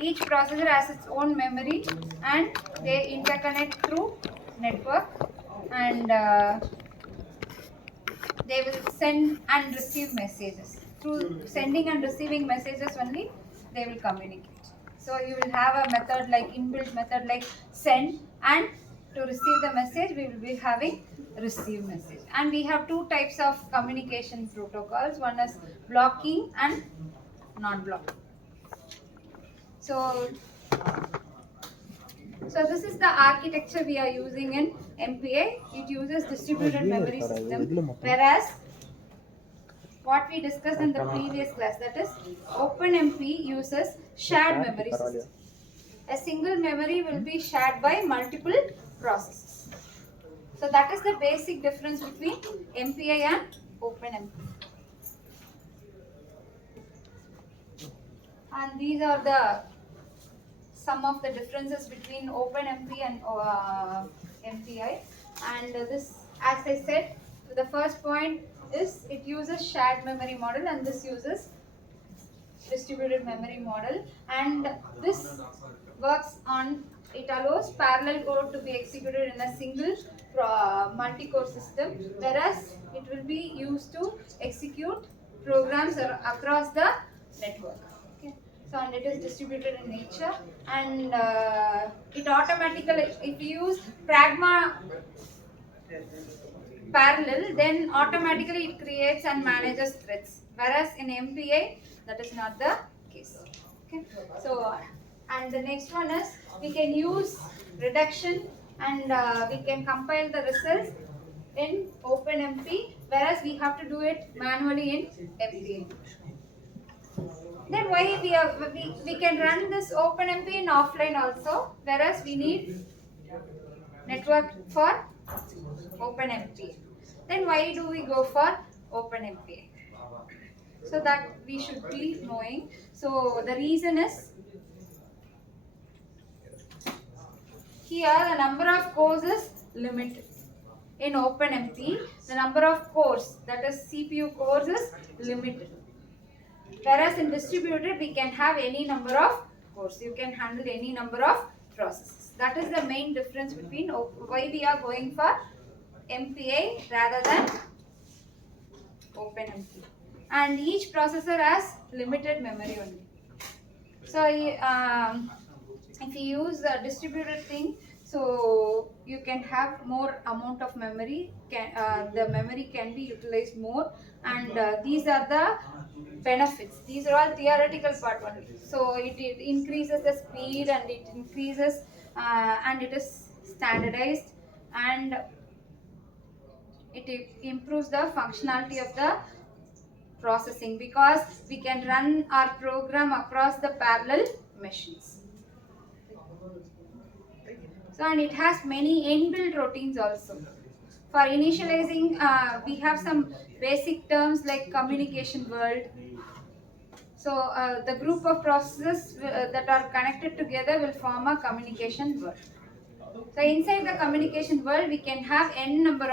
Each processor has its own memory and they interconnect through network, and they will send and receive messages. Through sending and receiving messages only, they will communicate. So you will have a method like inbuilt method like send, and to receive the message we will be having receive message. And we have two types of communication protocols. One is blocking and non-blocking. So this is the architecture we are using in MPA. It uses distributed memory system, whereas what we discussed in the previous class, that is OpenMP uses shared memory system. A single memory will be shared by multiple processes. So that is the basic difference between MPA and OpenMP. And these are the some of the differences between OpenMP and MPI. And this, as I said, the first point is it uses shared memory model, and this uses distributed memory model. And this works on, it allows parallel code to be executed in a single multi-core system, whereas it will be used to execute programs across the network. So, and it is distributed in nature, and it automatically, if you use Pragma parallel, then automatically it creates and manages threads, whereas in MPA that is not the case. Okay. So, and the next one is we can use reduction, and we can compile the results in OpenMP, whereas we have to do it manually in MPA. Then why we can run this OpenMP in offline also, whereas we need network for OpenMP. Then why do we go for OpenMP? So that we should be knowing. So the reason is, here the number of cores is limited. In OpenMP, the number of cores, that is CPU cores, is limited. Whereas in distributed, we can have any number of cores. You can handle any number of processes. That is the main difference between why we are going for MPA rather than OpenMP. And each processor has limited memory only. So if you use a distributed thing, so you can have more amount of memory. The memory can be utilized more, and these are the benefits. These are all theoretical part only. So it increases the speed, and it increases and it is standardized, and it improves the functionality of the processing, because we can run our program across the parallel machines. So, and it has many inbuilt routines also. For initializing, we have some basic terms like communication world. So, the group of processes that are connected together will form a communication world. So, inside the communication world, we can have n number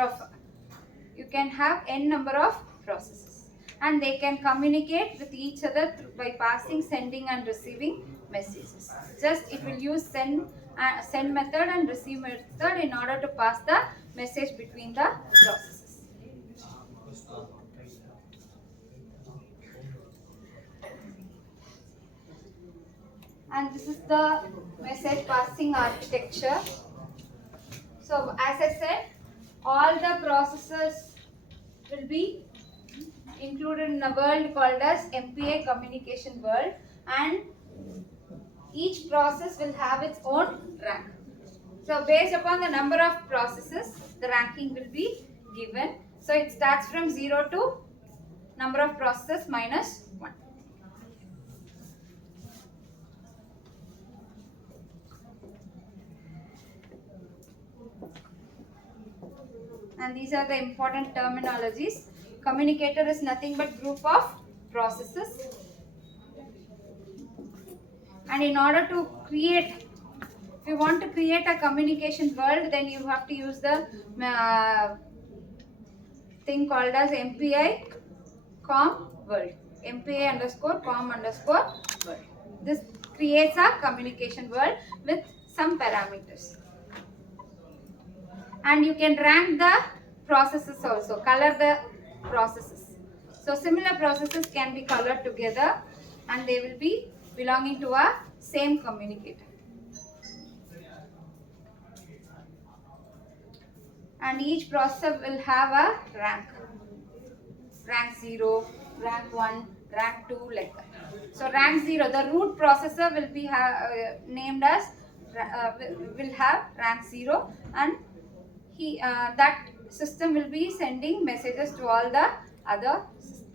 of processes, and they can communicate with each other by passing, sending, and receiving messages. Just it will use send method and receive method in order to pass the message between the processes. And this is the message passing architecture. So as I said, all the processes will be included in a world called as MPA communication world, and each process will have its own rank. So based upon the number of processes, the ranking will be given. So it starts from 0 to number of processes minus 1. And these are the important terminologies. Communicator is nothing but group of processes. And in order to create, if you want to create a communication world, then you have to use the thing called as MPI com world. MPI underscore com underscore world. This creates a communication world with some parameters. And you can rank the processes also, color the processes. So similar processes can be colored together and they will be belonging to a same communicator. And each processor will have a rank. Rank 0, rank 1, rank 2, like that. So rank 0, the root processor will be named as, will have rank 0, and that system will be sending messages to all the other systems.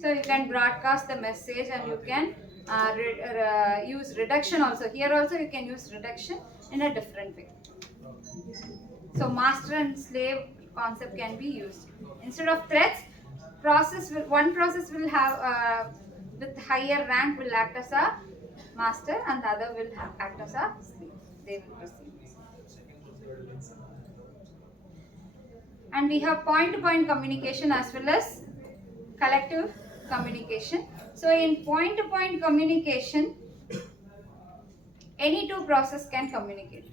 So you can broadcast the message and you can use reduction also. Here also you can use reduction in a different way. So master and slave concept can be used. Instead of threads, one process will have with higher rank will act as a master and the other will act as a slave. They will receive. And we have point-to-point communication as well as collective communication. So in point-to-point communication, any two processes can communicate.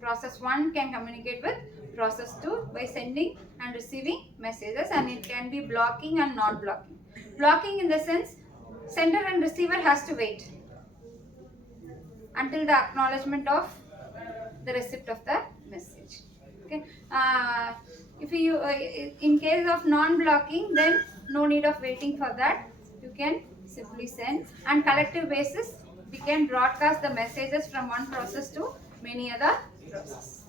Process 1 can communicate with process 2 by sending and receiving messages, and it can be blocking and not blocking. Blocking in the sense, sender and receiver has to wait until the acknowledgement of the receipt of the message. Okay. If you in case of non-blocking, then no need of waiting for that. You can simply send, and collective basis we can broadcast the messages from one process to many other processes.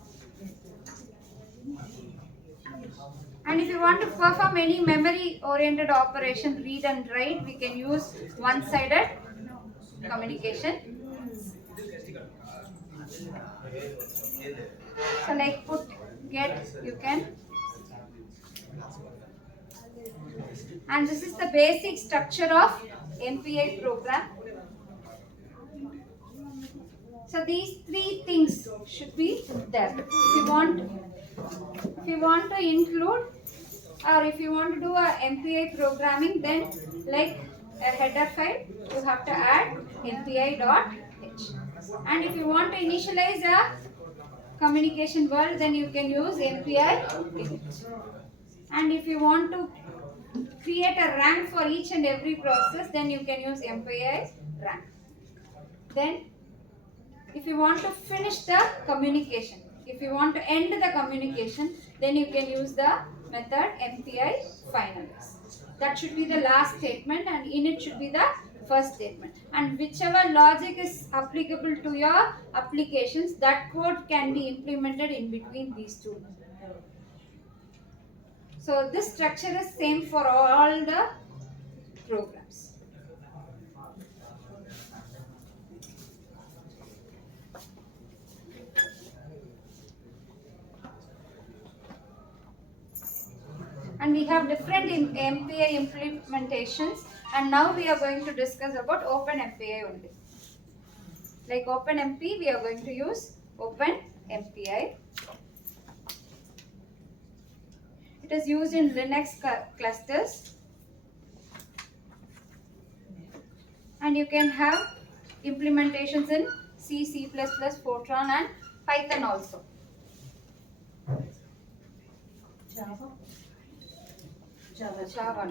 And if you want to perform any memory oriented operation, read and write, we can use one-sided communication. So like put, get, you can. And this is the basic structure of MPI program. So these three things should be there. If you want to include, or if you want to do a MPI programming, then like a header file, you have to add mpi.h. And if you want to initialize a communication world, then you can use MPI init. And if you want to create a rank for each and every process, then you can use MPI rank. Then if you want to finish the communication, if you want to end the communication, then you can use the method MPI finalize. That should be the last statement and init should be the first statement. And whichever logic is applicable to your applications, that code can be implemented in between these two. So this structure is same for all the programs. And we have different MPI implementations, and now we are going to discuss about OpenMPI only. Like OpenMP, we are going to use OpenMPI. It is used in Linux clusters, and you can have implementations in C, C++, Fortran and Python also. Java.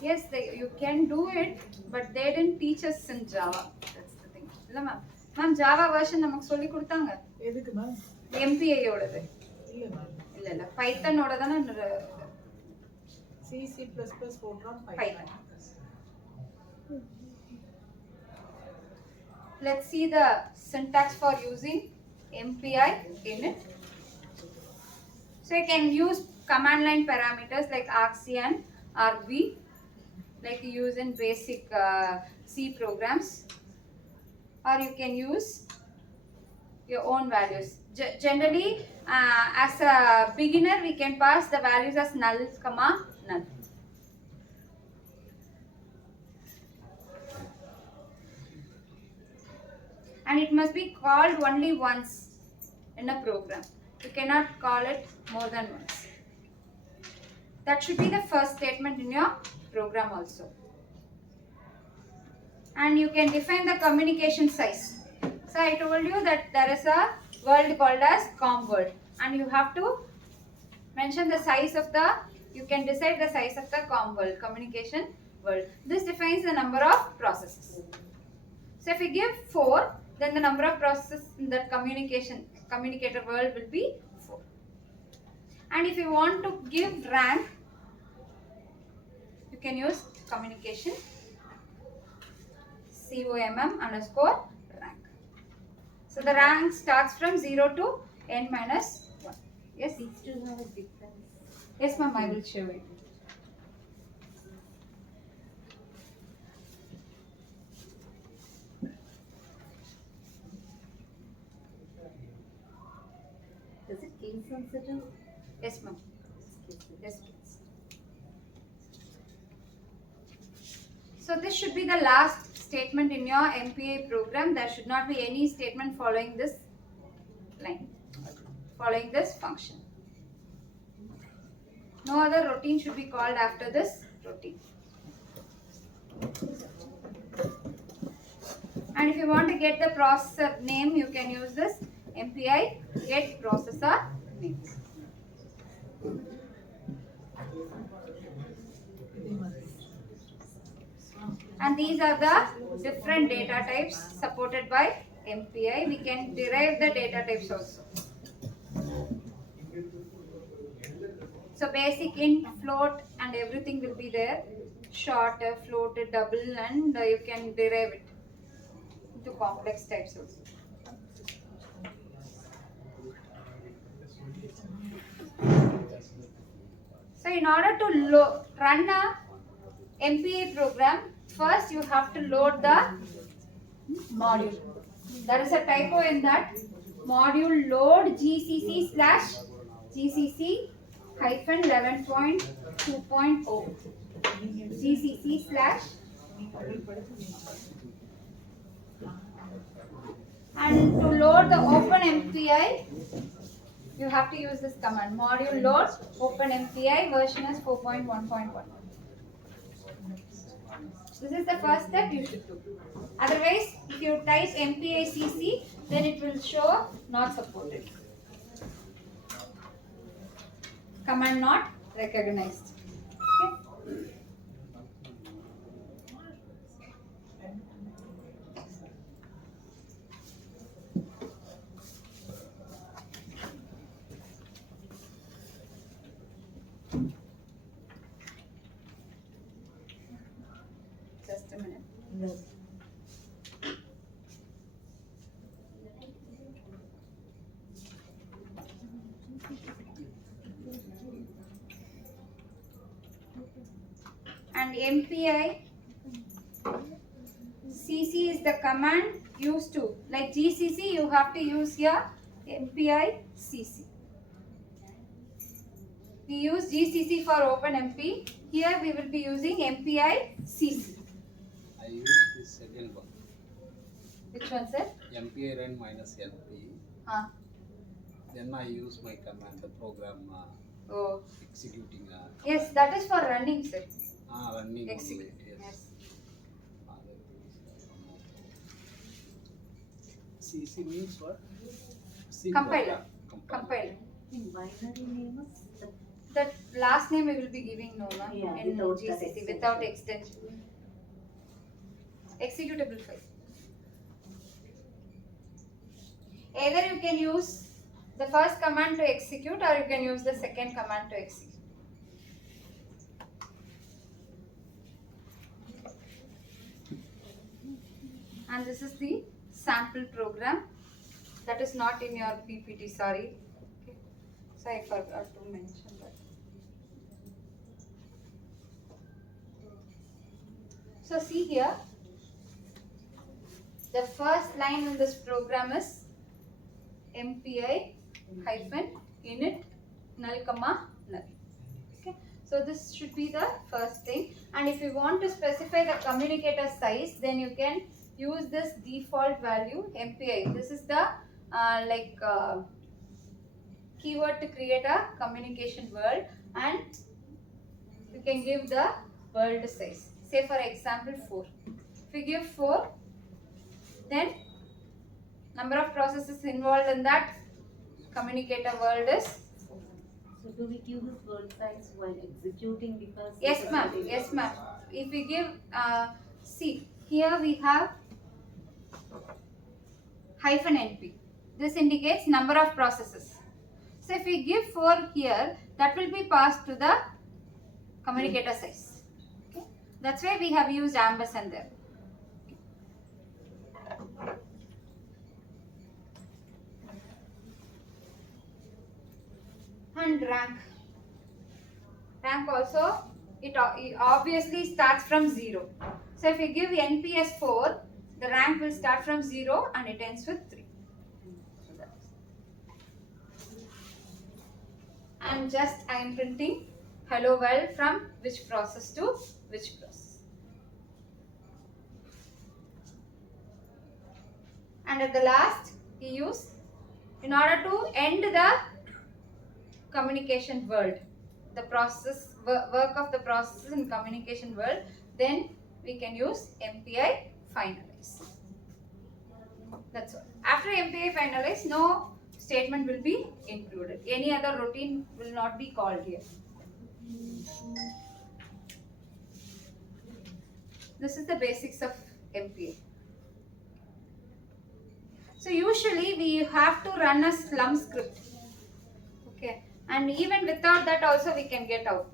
Yes, you can do it, but they didn't teach us in Java. That's the thing. Illa ma'am. Ma'am, Java version namak solli kodutanga. எதுக்கு ma'am? MPI ஓடது. இல்ல மேம். இல்ல பைத்தன் ஓட தான C Fortran Python. Let's see the syntax for using MPI init. So you can use command line parameters like argc and argv, like you use in basic C programs, or you can use your own values. Generally, as a beginner, we can pass the values as null, null. And it must be called only once in a program. You cannot call it more than once. That should be the first statement in your program also. And you can define the communication size. So I told you that there is a world called as COM world, and you have to mention the size of the, you can decide the size of the COM world, communication world. This defines the number of processes. So if we give 4, then the number of processes in that communicator world will be 4. And if you want to give rank, you can use communication COMM underscore rank. So the rank starts from 0 to n minus 1. Yes? These two have a difference. Yes, ma'am, I will show it. Is it case sensitive? Yes, ma'am. It's case sensitive. Yes, please. So this should be the last statement in your MPA program. There should not be any statement following this line, following this function. No other routine should be called after this routine. And if you want to get the processor name, you can use this MPI get processor name. And these are the different data types supported by MPI. We can derive the data types also. So basic int, float and everything will be there. Short, float, double, and you can derive it into complex types also. So in order to run a MPA program, first you have to load the module. There is a typo in that. Module load GCC slash GCC hyphen 11.2.0. GCC slash, and to load the OpenMPI, you have to use this command. Module load OpenMPI, version is 4.1.1. This is the first step you should do. Otherwise, if you type MPACC, then it will show not supported. Command not recognized. Okay. Just a minute. No. And MPI CC is the command used to, like GCC, you have to use here MPI CC. We use GCC for OpenMP. Here we will be using MPI CC. I use this second one, Which one, sir? MPI run minus LP. Then I use my command, the program Oh, executing. yes, that is for running, sir. Running. Execute. Only, Yes. CC means what? C Compiler. program. Compiler. In binary name is the That last name we will be giving no, no? Yeah, In without that GCC, extension. without extension. Executable file. Either you can use the first command to execute, or you can use the second command to execute. And this is the sample program that is not in your PPT, sorry. Okay. So I forgot to mention that. So see here, the first line in this program is MPI hyphen init null comma null. Okay. So this should be the first thing. And if you want to specify the communicator size, then you can use this default value MPI. This is the keyword to create a communication world, and we can give the world size. Say for example 4. If we give 4, then number of processes involved in that communicator world is. So do we give this word size while executing because? Yes ma'am, yes ma'am. If we give, see, here we have hyphen NP. This indicates number of processes. So if we give 4 here, that will be passed to the communicator size. Okay? That's why we have used ampersand there. And rank. Rank also, it obviously starts from 0. So if we give NP as 4, the rank will start from 0 and it ends with 3. And just I am printing hello world from which process to which process. And at the last, we use, in order to end the communication world, the process work of the processes in communication world, then we can use MPI finalize. That's all. After MPI finalize, no statement will be included. Any other routine will not be called here. This is the basics of MPI. So usually we have to run a slum script. Okay. And even without that also we can get out.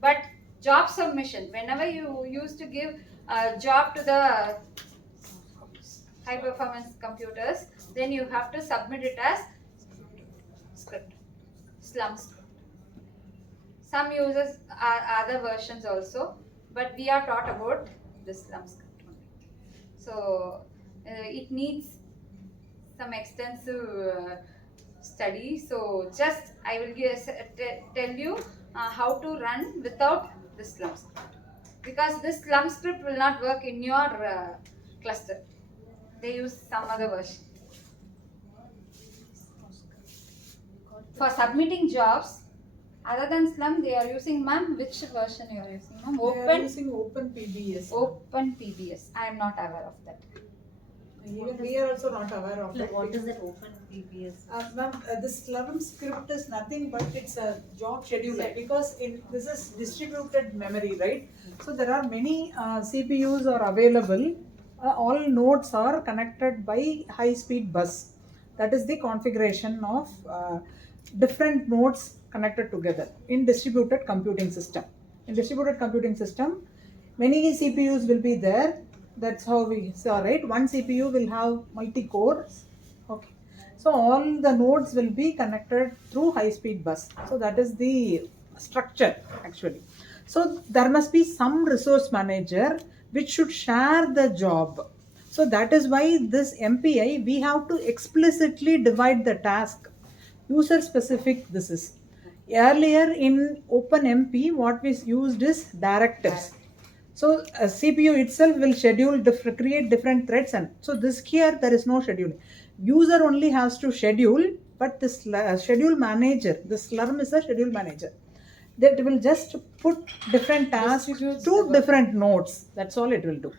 But job submission, whenever you used to give a job to the high performance computers, then you have to submit it as script, slum script. Some uses other versions also, but we are taught about this slum script only. So it needs some extensive study. So just I will tell you how to run without this slum script, because this slum script will not work in your cluster. They use some other version. For submitting jobs, other than slum, they are using, ma'am, which version you are using, ma'am? They are using Open PBS. Open PBS. I am not aware of that. Even we are also not aware of that. What is it, Open PBS? Ma'am, this Slurm script is nothing but it's a job scheduler, because this is distributed memory, right? So there are many CPUs are available. All nodes are connected by high-speed bus. That is the configuration of different nodes connected together in distributed computing system. In distributed computing system, many CPUs will be there. That's how we saw, right? One CPU will have multi-cores. Okay. So all the nodes will be connected through high-speed bus. So that is the structure actually. So there must be some resource manager which should share the job. So that is why this MPI, we have to explicitly divide the task. User specific this is. Earlier in OpenMP, what we used is directives. So a CPU itself will schedule, create different threads, and so this here there is no scheduling. User only has to schedule, but this schedule manager, the Slurm is a schedule manager, that will just put different tasks to different nodes. That's all it will do.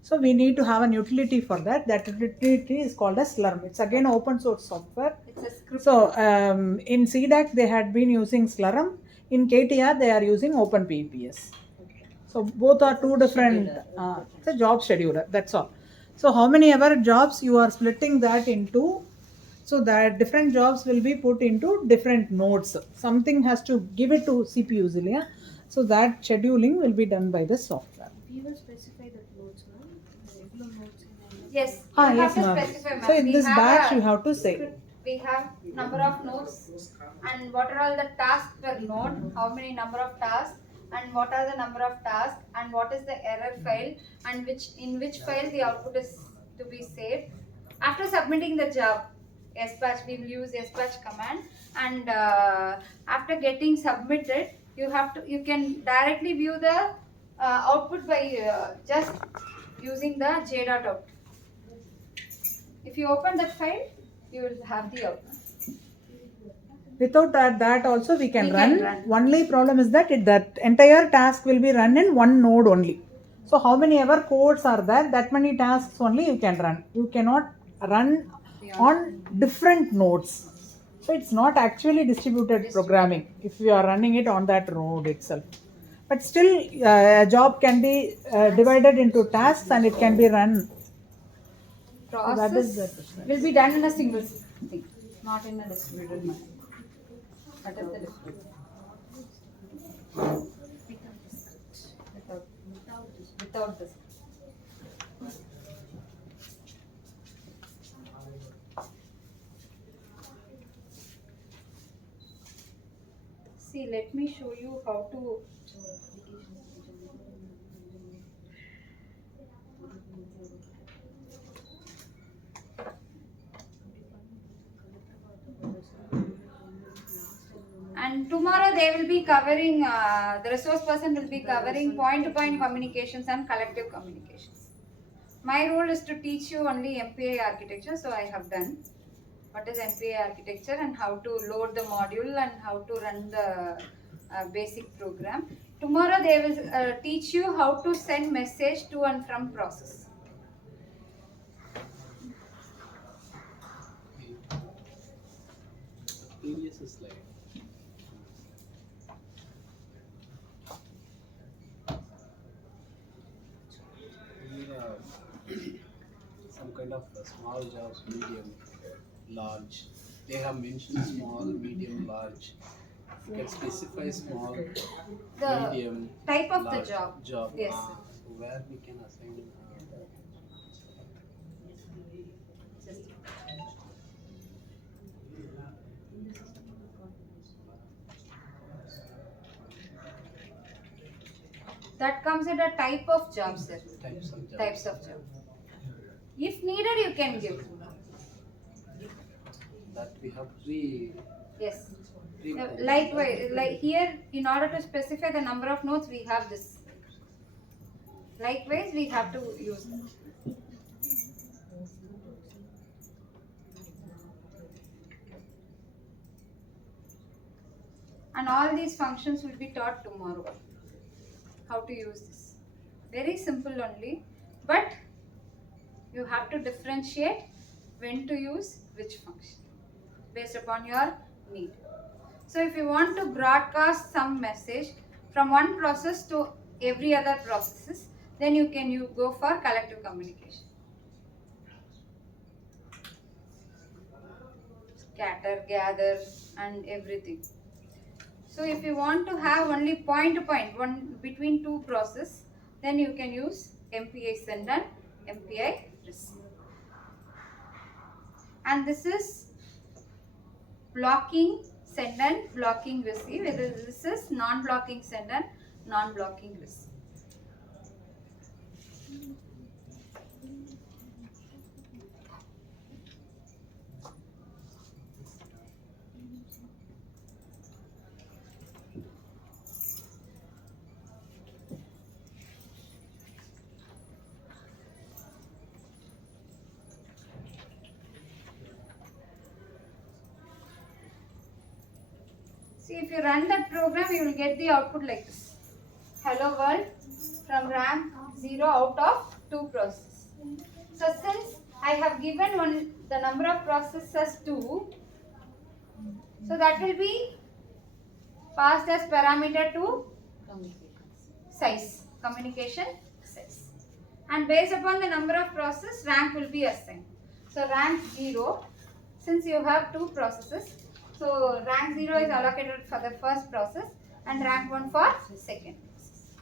So we need to have an utility for that. That utility is called as Slurm. It's again open source software. It's a script. So in CDAC they had been using Slurm. In KTR they are using OpenPBS. So both are two different. It's a job scheduler. That's all. So how many ever jobs you are splitting that into, so that different jobs will be put into different nodes. Something has to give it to CPUs, Ilya. So that scheduling will be done by the software. We will specify the nodes, ma'am. Regular nodes. Yes. You have Yes, to ma'am. specify, ma'am. So in We this have batch a you have to say. script. We have number of nodes and what are all the tasks per node, how many number of tasks, and what are the number of tasks, and what is the error file, and in which file the output is to be saved. After submitting the job, SBatch, we will use SBatch command, and after getting submitted, you can directly view the output by just using the j.out. If you open that file, you will have the output. Without that also we can We run. can run. Only problem is that that entire task will be run in one node only. So how many ever codes are there, that many tasks only you can run. You cannot run on different nodes. So it's not actually distributed programming if you are running it on that node itself. But still, a job can be divided into tasks and it can be run. So that is the Process difference. will be done in a single thing, not in a distributed manner. That is the difference. Without this. See, let me show you how to. And tomorrow they will be covering, the resource person will be covering point-to-point communications and collective communications. My role is to teach you only MPI architecture, so I have done what is MPI architecture and how to load the module and how to run the basic program. Tomorrow they will teach you how to send message to and from process. Previous slide. Some kind of small jobs, medium, large. They have mentioned small, medium, large. You can specify small, The medium, type of the large job. Yes. So where we can assign. That comes at a type of job, sir. Types of jobs. Types of job. If needed, you can give. That we have three. Yes. three Likewise, like here, in order to specify the number of nodes, we have this. Likewise, we have to use that. And all these functions will be taught tomorrow. How to use this. Very simple only, but you have to differentiate when to use which function based upon your need. So if you want to broadcast some message from one process to every other processes, then you can go for collective communication. Scatter, gather, and everything. So if you want to have only point to point, one between two processes, then you can use MPI send and MPI receive. And this is blocking send and blocking receive. This is non-blocking send and non-blocking receive. See, if you run that program, you will get the output like this. Hello world from rank 0 out of 2 processes. So since I have given the number of processes as 2, so that will be passed as parameter to size, communication size. And based upon the number of processes, rank will be assigned. So rank 0, since you have 2 processes, so rank 0 is allocated for the first process and rank 1 for second process.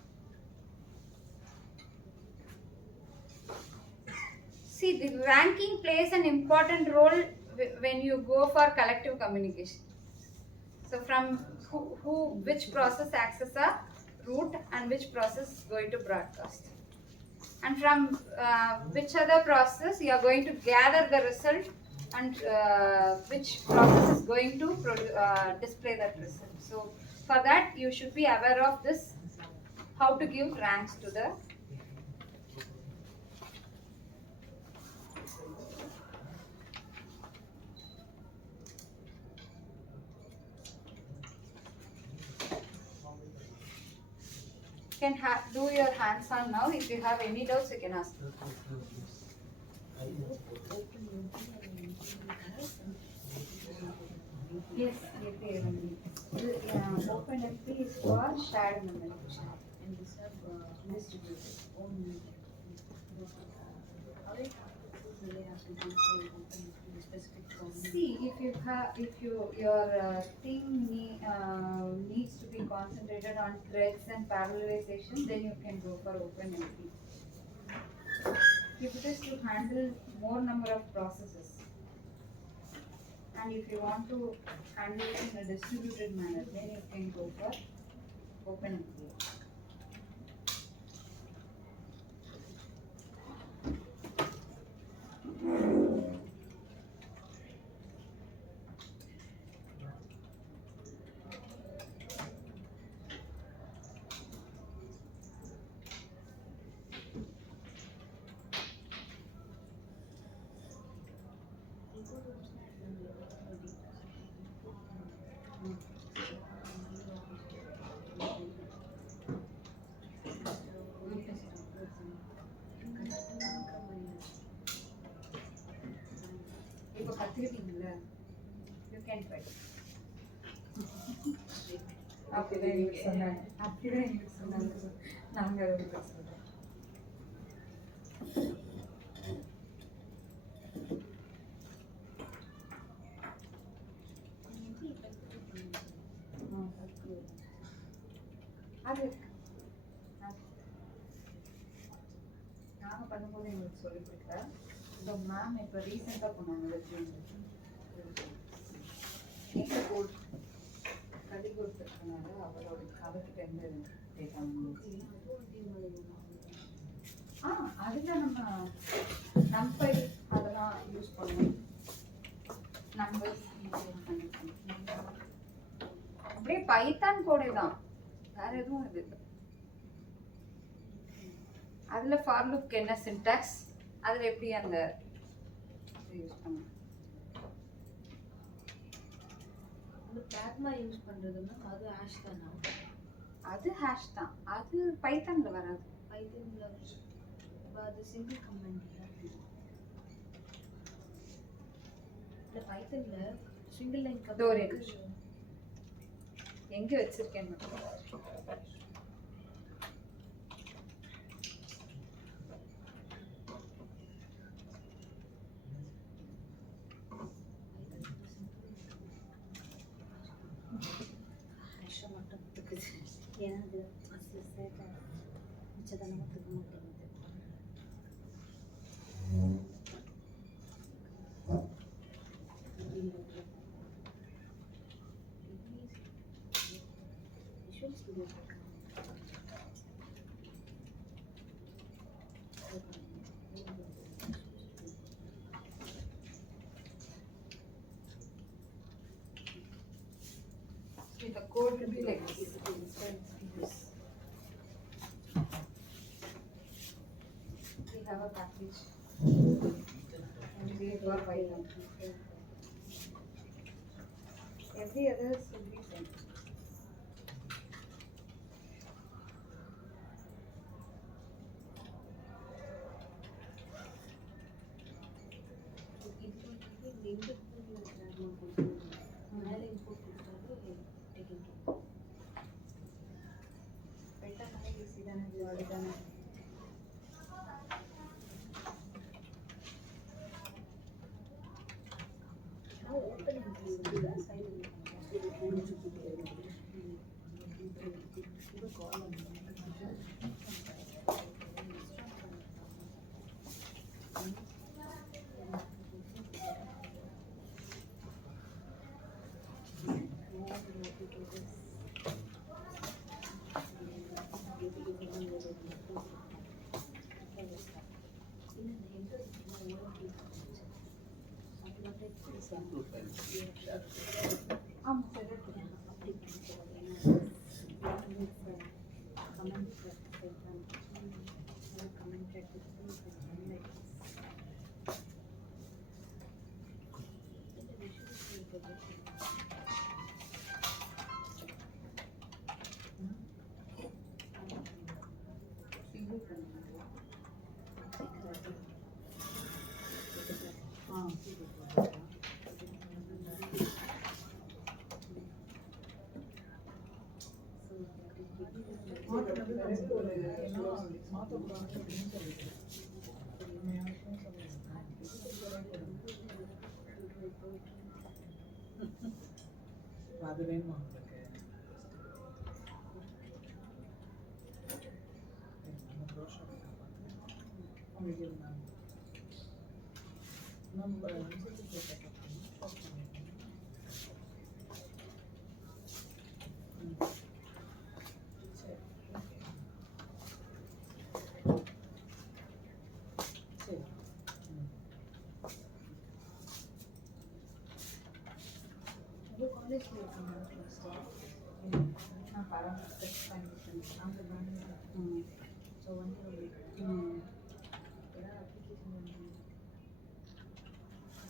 See, the ranking plays an important role when you go for collective communication. So from which process acts as a root and which process is going to broadcast. And from which other process you are going to gather the result and which process is going to display that result. So for that you should be aware of this, how to give ranks to the can do your hands on now. If you have any doubts, you can ask. Yes, OpenMP is for shared memory. And this have distributed own how it really has to do for specific See, if your thing needs to be concentrated on threads and parallelization, then you can go for OpenMP. If it is to handle more number of processes, and if you want to handle it in a distributed manner, then you can go for OpenMP. இப்போ கத்துக்கிட்டீங்கல்ல, you can try. அப்படிதான் எங்களுக்கு சொன்னாங்க. நாங்க அதை உங்களுக்கு சொல்றோம். அது நாங்கள் பண்ணும்போது எங்களுக்கு சொல்லி கொடுக்கல. ஸோ மேம் இப்போ ரீசெண்டாக போனாங்க எங்கள் கோட் கடி கொடுத்துருக்கனால அவர்கிட்ட இருந்து டேட்டா அதில் நம்ம நம்பை அதெல்லாம் யூஸ் பண்ணணும். நம்பர்ஸ் அப்படியே பைத்தான் கோடே தான், வேற எதுவும் இது இல்லை. அதில் ஃபார் லுக் என்ன சின்டாக்ஸ், அதில் எப்படி அந்த யூஸ் பண்ணணும். அந்த பிராக்மா யூஸ் பண்றதுன்னா அது ஹேஷ் தானா? அது ஹேஷ் தான், அது பைத்தான்ல வராது. பைத்தன்ல அது சிங்கிள் கமாண்ட் இல்ல பைத்தன்ல சிங்கிள் லைன் இதோ ஒரு நிமிஷம். எங்கே வச்சிருக்கேன்னு ஹேஷ் மட்டும் இருக்குது. ஏன்னா அது அசல் சேட்டா மிச்சதெல்லாம் ஒத்துக்க மாட்டேங்குது. Visual studio the code will be like this. We have a package and we have Python. Every other should be same. மாற்றக்கூடாதுன்னு சொல்லிட்டு உண்மையாகவே சொல்லியிருக்கேன். அது வேணுமா உங்களுக்கு? நம்ம brochure உங்களுக்கு இருந்தாங்க நம்ம சரி சரி உங்கள் காலேஜில் இருக்காங்க நான் பராமரிப்பு பண்ணிட்டேன் அந்த பேங்க் ஸோ வந்து உங்களுக்கு ஏதாவது அப்ளிகேஷன்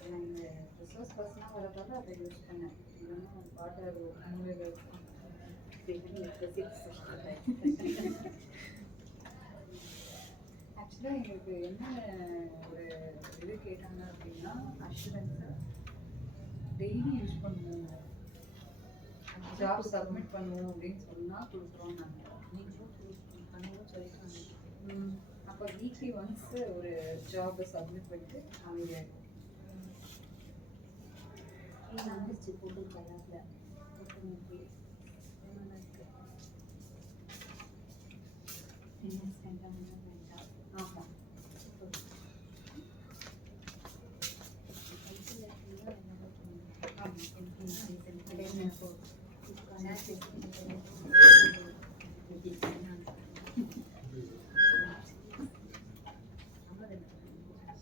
நான் இந்த ரிசோர்ஸ் பர்சனாக வரதால அதை யூஸ் பண்ணேன் இல்லைன்னா வாட்டர் ஆக்சுவலாக எங்களுக்கு என்ன ஒரு இது கேட்டாங்க அப்படின்னா அஷூரன்ஸை டெய்லி யூஸ் பண்ணுவோம் ஜாப் சப்மிட் பண்ணுவோம் அப்படின்னு சொன்னால் கொடுக்குறோம் நாங்கள் நீங்களும் பண்ணுவோம் சொல்லிட்டு அப்போ வீக்லி ஒன்ஸ் ஒரு ஜாபை சப்மிட் பண்ணிட்டு அமைதியாக வந்துச்சு போட்டு கலரில் ஆமாம்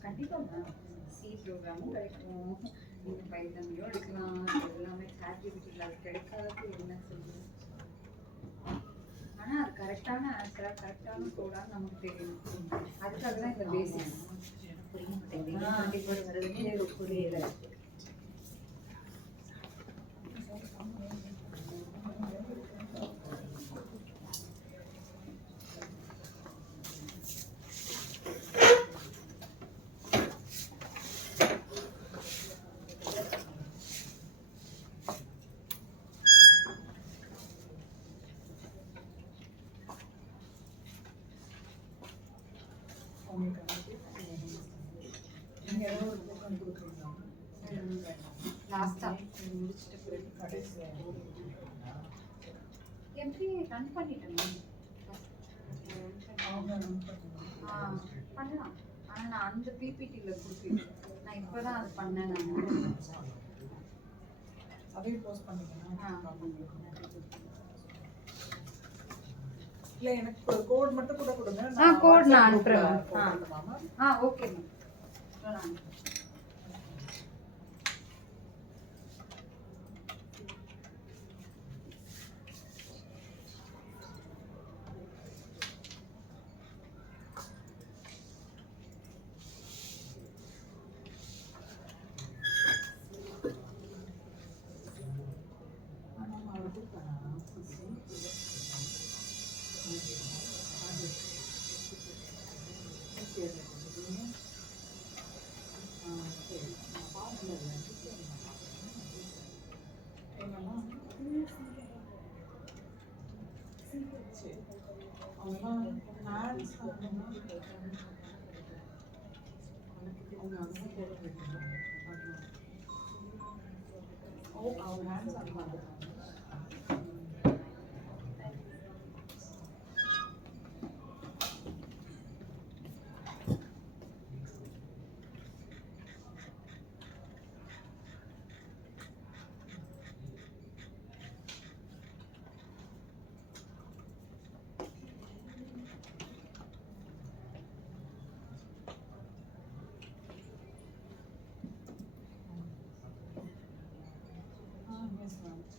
கண்டிப்பாக மேம் சி ப்ரோக்ராமும் கிடைக்கும் நீங்கள் பைத்தன்லையும் எடுக்கலாம் எல்லாமே ஆக்டிவிட்டி கிளாஸ் கிடைக்காது என்ன சொல்லுங்கள் ஆனால் அது கரெக்டான ஆன்சராக கரெக்டான கோடான்னு நமக்கு தெரியும் அதுக்காக தான் இந்த பேசிக்ஸ் புரியல நீங்கள் ஏதாவது ஒரு கூப்பன் கொடுக்குறீங்களா? லாஸ்ட்டாக முடிச்சுட்டு பிறகு கடைசியாக எம்பிஏ ரன் பண்ணிட்டேன் மேம் அவங்க run பண்ணுவாங்க. பண்ணலாம் ஆனால் நான் அந்த பிபிடியில் கொடுப்பேன் நான் இப்போ தான் அது பண்ணேன் நான் அதையும் போஸ்ட் பண்ணிக்கலாம். ஆ. இல்லை எனக்கு கோட் மட்டும் கூட கொடுங்க. code நான் WhatsApp அனுப்புறேன். group ல போட்டுக்கலாமா? ஓகே மேம் நான் ஆமாம், அவர் கொடுத்தாரா?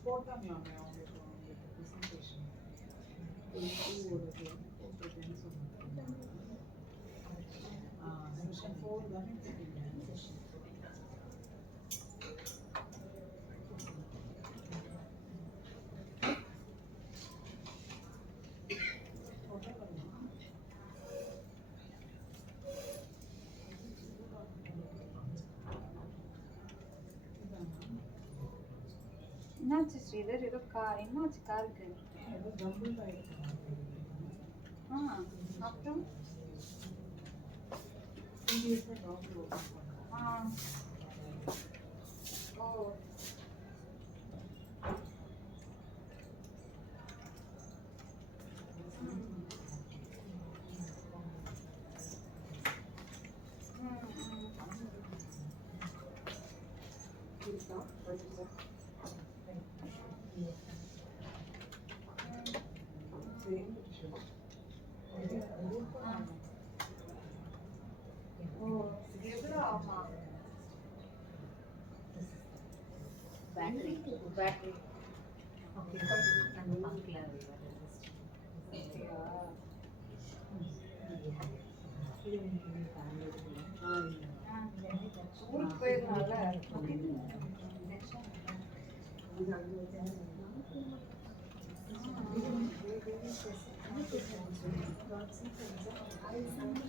போட்டாங்களாமே அவங்களுக்கு ப்ரெசன்டேஷன் போட்டிருக்கேன்னு சொன்னாங்க. செஷன் 4 தானே செஷன் என்னாச்சு ஸ்ரீதர் ஏதோ என்னாச்சு காருக்கு ஏதோ டபுள் ஆயிருக்கு. அப்புறம் Oh. Battery. Okay. And பார்க்கல. ஊருக்கு போயிருந்தால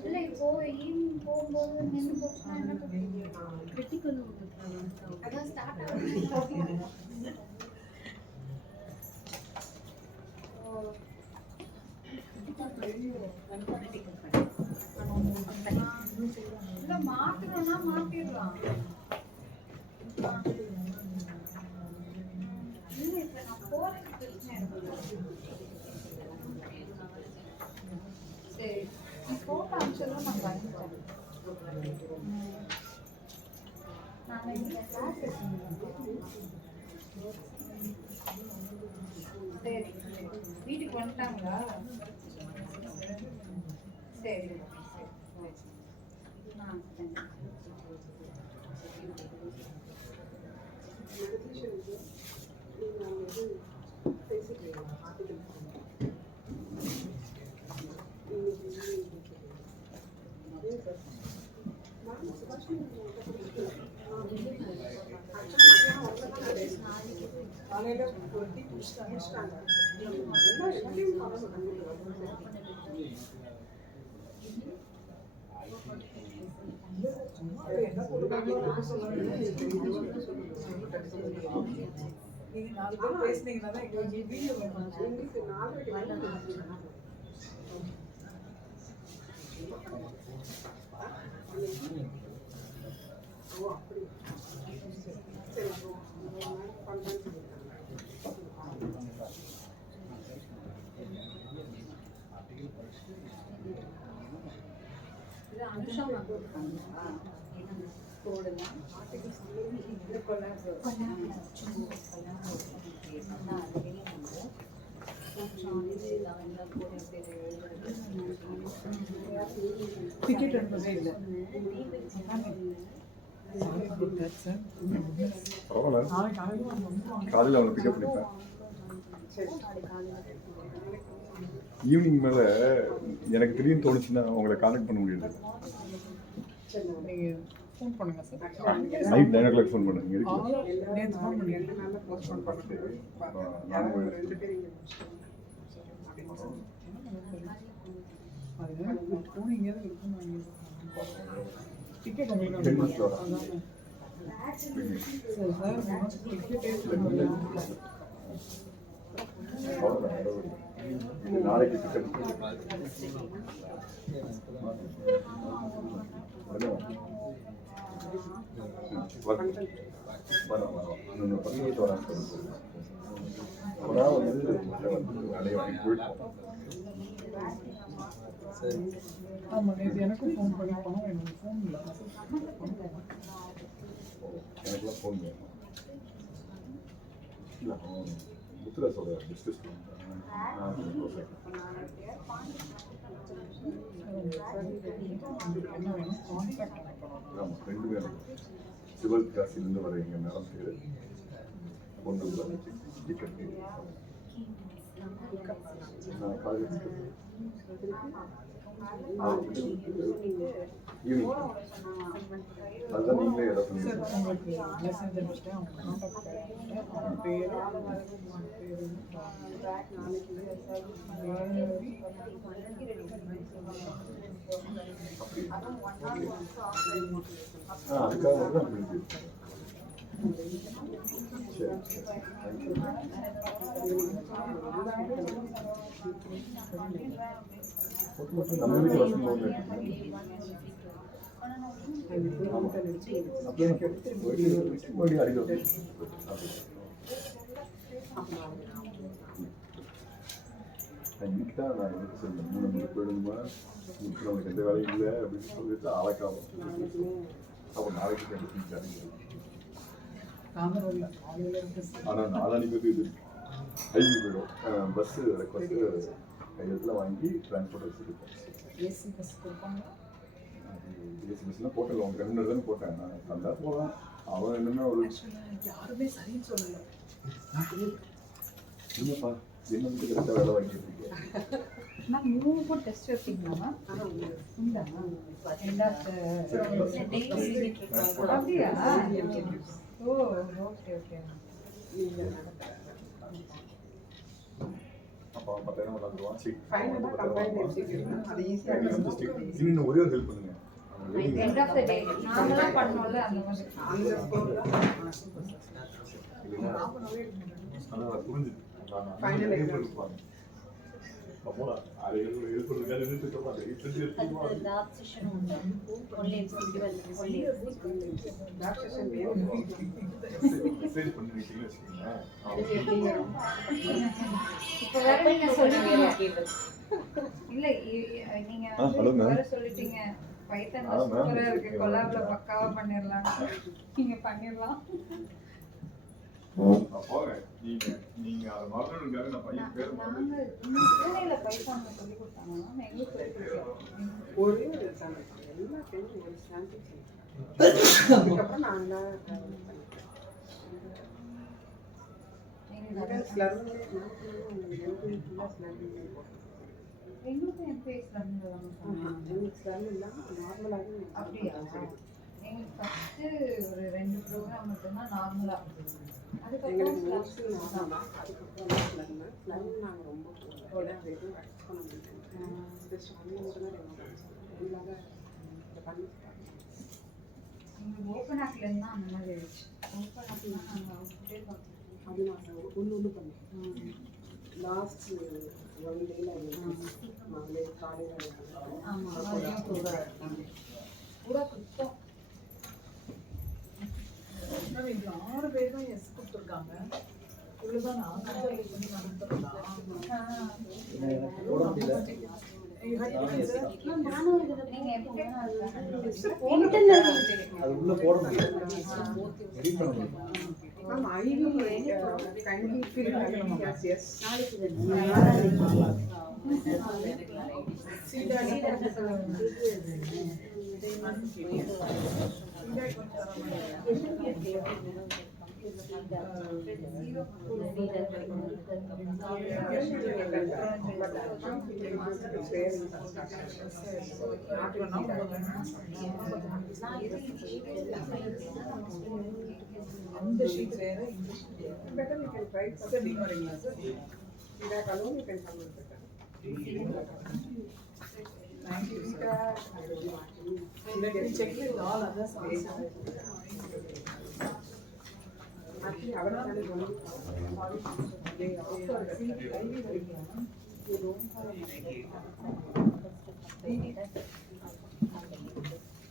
இல்ல இப்போ ஈவினிங் போகும்போது நின்று போச்சுன்னா என்ன பண்ணுவீங்க? கிரிட்டிக்கல் அதான் ஸ்டார்ட் ஆகுது. இல்ல மாத்தணும்னா மாத்திடலாம். இல்ல இப்ப நான் போறது பிரச்சனை இருக்கு. சரி நீ போட்டோ அனுப்பிச்சதும் நான் பண்ணிட்டேன். நான் இந்த கிளாஸ் சரி வீட்டுக்கு வந்துட்டாங்களா? சரி நான் காலையில ஒரு டீ குடிச்சிட்டாங்க. என்ன போட்டுருக்காங்களோ நீங்க 4 பேர் பேசுனீங்கன்னா தான் எங்களுக்கு வீட்டுல இது அனுஷா மேம் கொடுத்தாங்களா? போடலாம். இது டிக்கெட் அனுப்பவே இல்லை. காலையில் அவனை பிக்கப் பண்ணிப்பேன். ஈவினிங் மேலே எனக்கு திடீர்னு தோணுச்சுன்னா உங்களை கான்டாக்ட் பண்ண முடியாது. நீங்கள் ஃபோன் பண்ணுங்க சார். நைட் 9 o'clock ஃபோன் பண்ணுங்க. நேற்று ஃபோன் பண்ணிங்க. அது ஃபோன் எங்கேயாவது இருக்குன்னு டிக்கெட் உங்களுக்கு சார் டிக்கெட்டே நாளைக்கு ஆமாம் நேற்று எனக்கும் ஃபோன் பண்ணி பணம் வேணும். ஃபோன் இல்லை எனக்குலாம் ஃபோன் வேணும். இல்லை முத்துராசோட டிஸ்கஸ் என்ன வேணும்? கான்டாக்ட் பண்ணணும். ஆமாம் 2 பேரும் சிவல் கிளாஸிலேருந்து வர எங்கள் மேடம் பேர் பொண்ணு டிக்கெட் நான் காலேஜ் ஈவினிங் அதுதான் நீங்களே எதாவது சார் சொல்லுங்கள். உங்களுக்கு மெசேஜ் அனுப்பிச்சிட்டேன். அவங்க கான்டாக்ட் பண்ணிட்டேன். அவங்க பேர் அதுக்காக மட்டும் தான் முடிஞ்சு. சரி தேங்க்யூ. நம்ம வீட்டு வசதி மறுபடியும் அடிக்க இன்னைக்கு தான் நான் வந்து சொன்னேன் 3 மணிக்கு போயிடுமா இன்னைக்கு நமக்கு எந்த வேலையும் இல்லை அப்படின்னு சொல்லிட்டு ஆளக்காம அப்போ நாளைக்கு கண்டிப்பாக காமராஜ் காலையில் இருக்கு ஆனால் நாளானிக்கு வந்து இது ஹைவே போயிடும் பஸ்ஸு ரெக்வஸ்ட்டு கையெழுத்தில் வாங்கி டிரான்ஸ்போர்ட் வச்சுருக்கேன் ஏசி பஸ் கொடுப்பாங்க. ஏசி பஸ்லாம் போட்டல உங்க 2 தானே போட்டேன் நான் தந்தா போகலாம் அவன் என்னன்னா ஒரு யாருமே சரின்னு சொல்லல. இல்லைப்பா என்ன வந்து கரெக்டாக வேலை வாங்கிட்டு இருக்கேன் மேம் நியூ ஃபுட் டெஸ்ட் வைப்பீங்களா மேம்? உண்டா எண்ட் ஆஃப் அப்படியா? Oh okay okay. அப்போ 10,000 வந்துடுவான் சரி ஃபைனலாக இன்னும் ஒரே ஒரு ஹெல்ப் பண்ணுங்க எண்ட் ஆஃப் த டே நாங்களாம் பண்ணோம்ல அந்த மாதிரி. அதான் புரிஞ்சுது நான் அப்போ அது ஹெல்ப் பண்ணுறதுக்காக நிறுத்திட்டு போகிறேன் லாஸ்ட் செஷன் உண்டு ஒன்லி மெசேஜ் பண்ணிட்டீங்கன்னு வச்சுக்கோங்களேன் இப்போ வேற நீங்க சொல்லிட்டீங்க இல்ல நீங்க hello, ma'am. வேற சொல்லிட்டீங்க பைத்தன் ma'am. சூப்பரா இருக்கு கொலாப்ல பக்காவா பண்ணிரலாம். நீங்க பண்ணிரலாம். அப்போ நீங்க அதை மாற்றணுங்காக நான் பையன் பேர் நாங்க இந்த பூனேல பைத்தான் சொல்லி கொடுத்தாங்க நான் எங்களுக்கு சொல்லிருக்கேன். ஒரே ஒரு சாம்பிள் எல்லா பேரும் ஒரு சாம்பிள் அதுக்கப்புறம் நான் தான் நீங்க எங்களுக்கு என் பேஸ்ல இருந்து நார்மலாகவே அப்படியா? எங்களுக்கு ஃபர்ஸ்ட் ஒரு 2 ப்ரோக்ராம் மட்டும்தான் நார்மலா. எங்களுக்கு அதுக்கப்புறம் மோஸ்ட்லி நார்மலாக அதுக்கப்புறம் ஸ்லம் நாங்கள் ரொம்ப போகிறோம் எதுவும் அட்ஜஸ்ட் பண்ண முடியும் ஜஸ்ட் பண்ணி மட்டும் தான் ரொம்ப இல்லாத இதை பண்ணி எங்களுக்கு ஓப்பன் ஆக்ல இருந்தா அந்த மாதிரி இருந்துச்சு. ஓப்பன் ஆக்ல நாங்கள் அவுட்டே பார்த்தோம். அது நாங்கள் ஒன்று பண்ணோம் லாஸ்ட் 1 டேல நாங்களே காலையில் ஆமா அதையும் பூரா குத்தம். மேம் இதில் 6 பேர் தான் எஸ் கொடுத்துருக்காங்க. இவ்வளோதான் நான் கன்சல்ட் பண்ணி நடத்துறதா? நீங்க எப்படி அது உள்ள போட முடியாது எடிட் பண்ண முடியாது மேம் ஐவி கைண்ட்லி ஃபில் எஸ் எஸ் அந்த ஷீட் வேற இந்த ஷீட் வேற. better you can try sir நீங்கள் வரீங்களா sir? that alone you can come with it. Thank you sir. Let me check with all other sources. Actually, our channel is only they also You don't have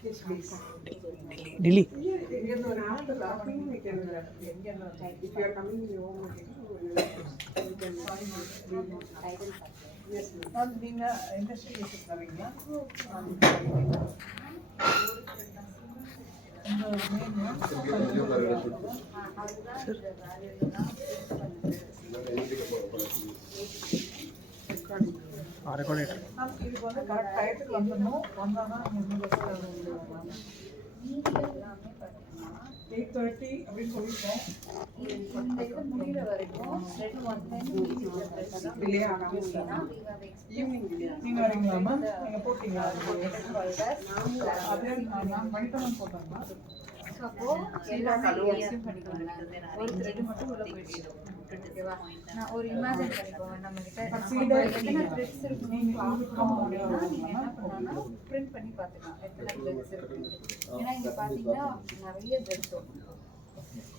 yes, please. Delhi. after laughing we can if you are coming in your home you can yes ma'am. Ma'am நீங்கள் industry visit வரீங்களா? மேம் இதுக்கு வந்து கரெக்ட் டயத்துக்கு வந்துடணும். வந்தால் தான் நீங்கள் மீதி எல்லாமே பார்த்தீங்கன்னா 8:30 அப்படின்னு சொல்லியிருக்கோம். இந்த இது முடிகிற வரைக்கும் ரெண்டு ஒன் டைம் delay ஆகாம இருந்தா ஈவினிங் delay நீங்கள் வரீங்களா மேம்? நீங்கள் போட்டீங்களா? அப்படியே நான் பண்ணிட்டோம் போட்டாங்க. அப்போ எல்லாமே assume பண்ணிக்கோங்க. ஒரு த்ரெட் மட்டும் உள்ள போயிடுச்சு. ஓகேவா? நான் ஒரு இமேஜின் பண்ணிக்கோங்க நம்ம கிட்ட எத்தனை த்ரெட்ஸ் இருக்குன்னு பார்க்கணும் அப்படின்னா நீங்க என்ன பண்ணணும்னா பிரிண்ட் பண்ணி பார்த்துக்கலாம் எத்தனை த்ரெட்ஸ் இருக்கு. ஏன்னா இங்க பாத்தீங்கன்னா நிறைய த்ரெட்ஸ் வரும்.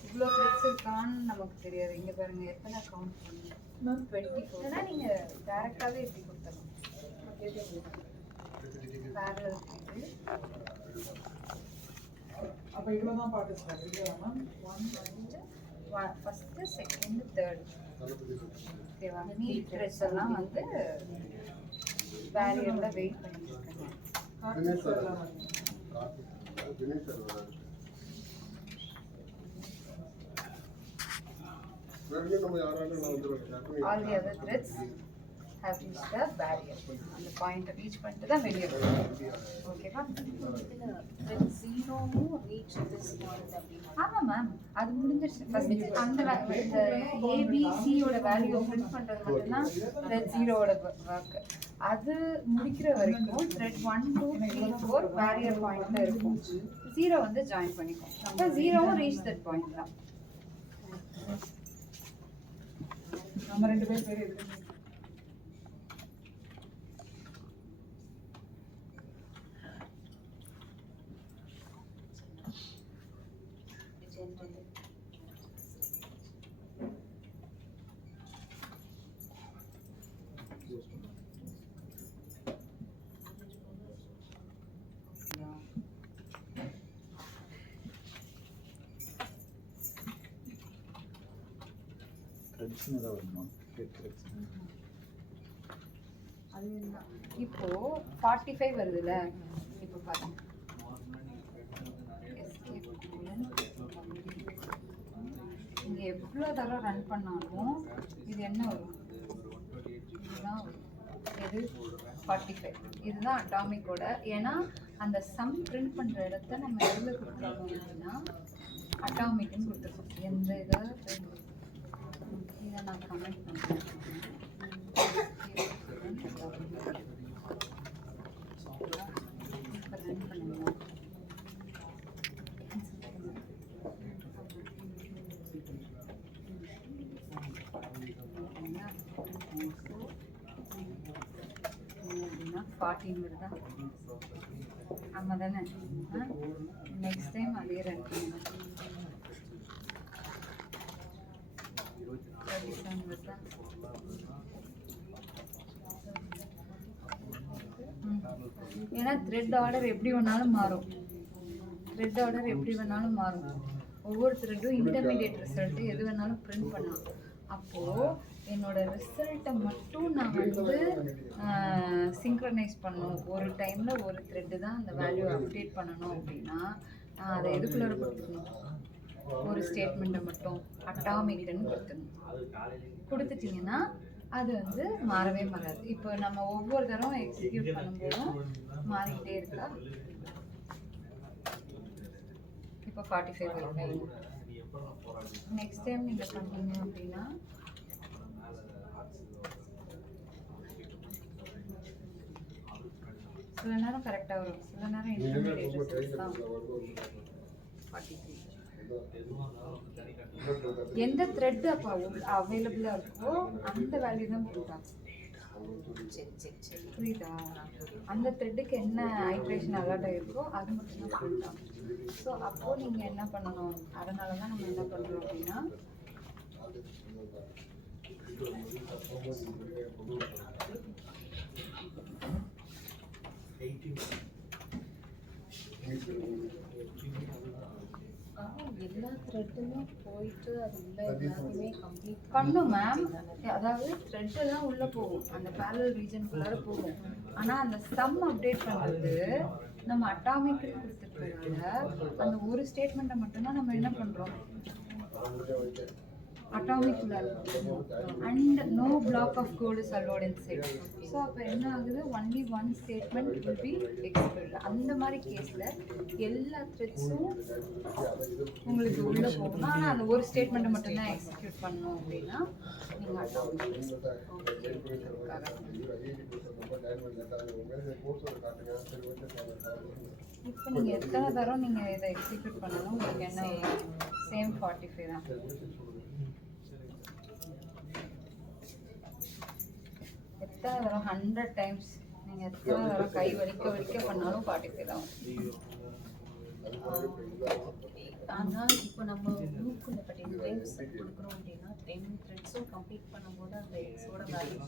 இவ்வளோ த்ரெட்ஸ் இருக்கான்னு நமக்கு தெரியாது. இங்க பாருங்க எத்தனை கவுண்ட் பண்ணி மேம் 24. ஏன்னா நீங்க டைரக்டாவே இப்படி கொடுத்துடலாம். பேரல் இது அப்போ இவ்வளோ தான் பார்ட்டிசிபேட் இல்லையா மேம்? ஃபஸ்ட்டு செகண்ட் தேர்ட் ஓகேவா? நீட் த்ரெட்ஸ் எல்லாம் வந்து பேரியர்ல வெயிட் பண்ணிட்டு இருக்காங்க. கார்த்திக் சார் எல்லாம் வந்து. All the other threads have reached the barrier. அந்த பாயிண்ட் ரீச் பண்ணிட்டு தான் வெளியே வரும். ஓகேவா? ஆமா மேம், அது முடிஞ்சிருச்சு. ஃபர்ஸ்ட் அந்த இந்த ஏபிசியோட வேல்யூ பிரிண்ட் பண்றது மட்டும்தான் த்ரெட் 0ஓட ஒர்க். அது முடிக்கிற வரைக்கும் த்ரெட் 1 2 3 4 பேரியர் பாயிண்ட்ல இருக்கும். 0 வந்து ஜாயின் பண்ணிக்கும். அப்ப 0வும் ரீச் தட் பாயிண்ட் தான். நம்ம 2 பேர் எதுக்கு த்ரெட்ஸ்னு ஏதாவது வருமா? த்ரெட்ஸ் அது என்ன? இப்போ 45 வருதுல்ல, இப்போ பாருங்க. நீங்க எவ்வளோ தடவை ரன் பண்ணாலும் இது என்ன வரும்? இதுதான் வரும். எது? 45. இதுதான் அட்டாமிக்கோட. ஏன்னா அந்த சம் பிரிண்ட் பண்ற இடத்த நம்ம எதில் கொடுத்துருக்கோம் அப்படின்னா அட்டாமிக்னு கொடுத்துருக்கோம். எந்த இதை நான் கமெண்ட் பண்ணுறேன். ரன் பண்ணுங்க. அப்படின்னா 14 வருதா? ஆமாம் தானே? நெக்ஸ்ட் டைம் அதே ரன் பண்ணுங்க. 37 வருதா? ஏன்னா த்ரெட் ஆர்டர் எப்படி வேணாலும் மாறும். த்ரெட் ஆர்டர் எப்படி வேணாலும் மாறும். ஒவ்வொரு த்ரெட்டும் இன்டர்மீடியட் ரிசல்ட்டு எது வேணாலும் பிரிண்ட் பண்ணலாம். அப்போது என்னோட ரிசல்ட்டை மட்டும் நான் வந்து சிங்க்ரனைஸ் பண்ணணும். ஒரு டைமில் ஒரு த்ரெட்டு தான் அந்த வேல்யூ அப்டேட் பண்ணணும் அப்படின்னா நான் அதை எதுக்குள்ளே கொடுத்துக்கணும்? ஒரு ஸ்டேட்மெண்ட்டை மட்டும் அட்டாமிக்னு கொடுத்துக்கணும். கொடுத்துட்டிங்கன்னா அது வந்து மாறவே மாறாது. இப்போ நம்ம ஒவ்வொரு தடவை எக்ஸிக்யூட் பண்ணும்போதும் மாறிக்கிட்டே இருக்கா? இப்போ 45 வருது. நெக்ஸ்ட் டைம் நீங்கள் பண்ணீங்க அப்படின்னா சில நேரம் கரெக்டாக வரும், சில நேரம் இன்டர்மீடியேட் தான். 43. எந்த த்ரெட் அப்போ அவைலபிளாக இருக்கோ அந்த வேல்யூ தான் போட்டாங்க. புரியுதா? அந்த த்ரெட்டுக்கு என்ன ஐட்ரேஷன் அலர்ட் ஆகிருக்கோ அது மட்டும்தான் போட்டாங்க. ஸோ அப்போது நீங்கள் என்ன பண்ணணும்? அதனால தான் நம்ம என்ன பண்ணுறோம் அப்படின்னா எல்லா த்ரெட்டுமே போயிட்டு அது உள்ள எல்லாத்தையுமே கம்ப்ளீட் பண்ணும் மேம். அதாவது த்ரெட் எல்லாம் உள்ள போகும், அந்த பேரலல் ரீஜனுக்குள்ளார போகும். ஆனா அந்த சம் அப்டேட் பண்றது நம்ம அட்டாமிக் கொடுத்துருக்கனால அந்த ஒரு ஸ்டேட்மெண்ட்டை மட்டும்தான் நம்ம என்ன பண்றோம்? Atomic and no block of code is allot inside. So அப்போ என்ன ஆகுது? Only one statement will be execute. அந்த மாதிரி கேஸில் எல்லா த்ரெட்ஸும் உங்களுக்கு உள்ளே போகணும். ஆனால் அந்த ஒரு ஸ்டேட்மெண்ட்டை மட்டும்தான் எக்ஸிக்யூட் பண்ணணும் அப்படின்னா நீங்கள் அட்டாமிக் இப்போ நீங்கள் எத்தனை தரம் நீங்கள் இதை எக்ஸிக்யூட் பண்ணணும்? உங்களுக்கு என்ன சேம் 45 தான். எத்தனை தரம் 100 டைம்ஸ் நீங்கள் எத்தனை தரம் கை வலிக்க பண்ணாலும் 45 தான். ஆனால் இப்போ நம்ம குரூப்புக்குள்ள 10 டைம்ஸ் கொடுக்குறோம் அப்படின்னா 10 த்ரெட்ஸ் வேல்யூஸும் கம்ப்ளீட் பண்ணும்போது அந்த எக்ஸோட வேல்யூ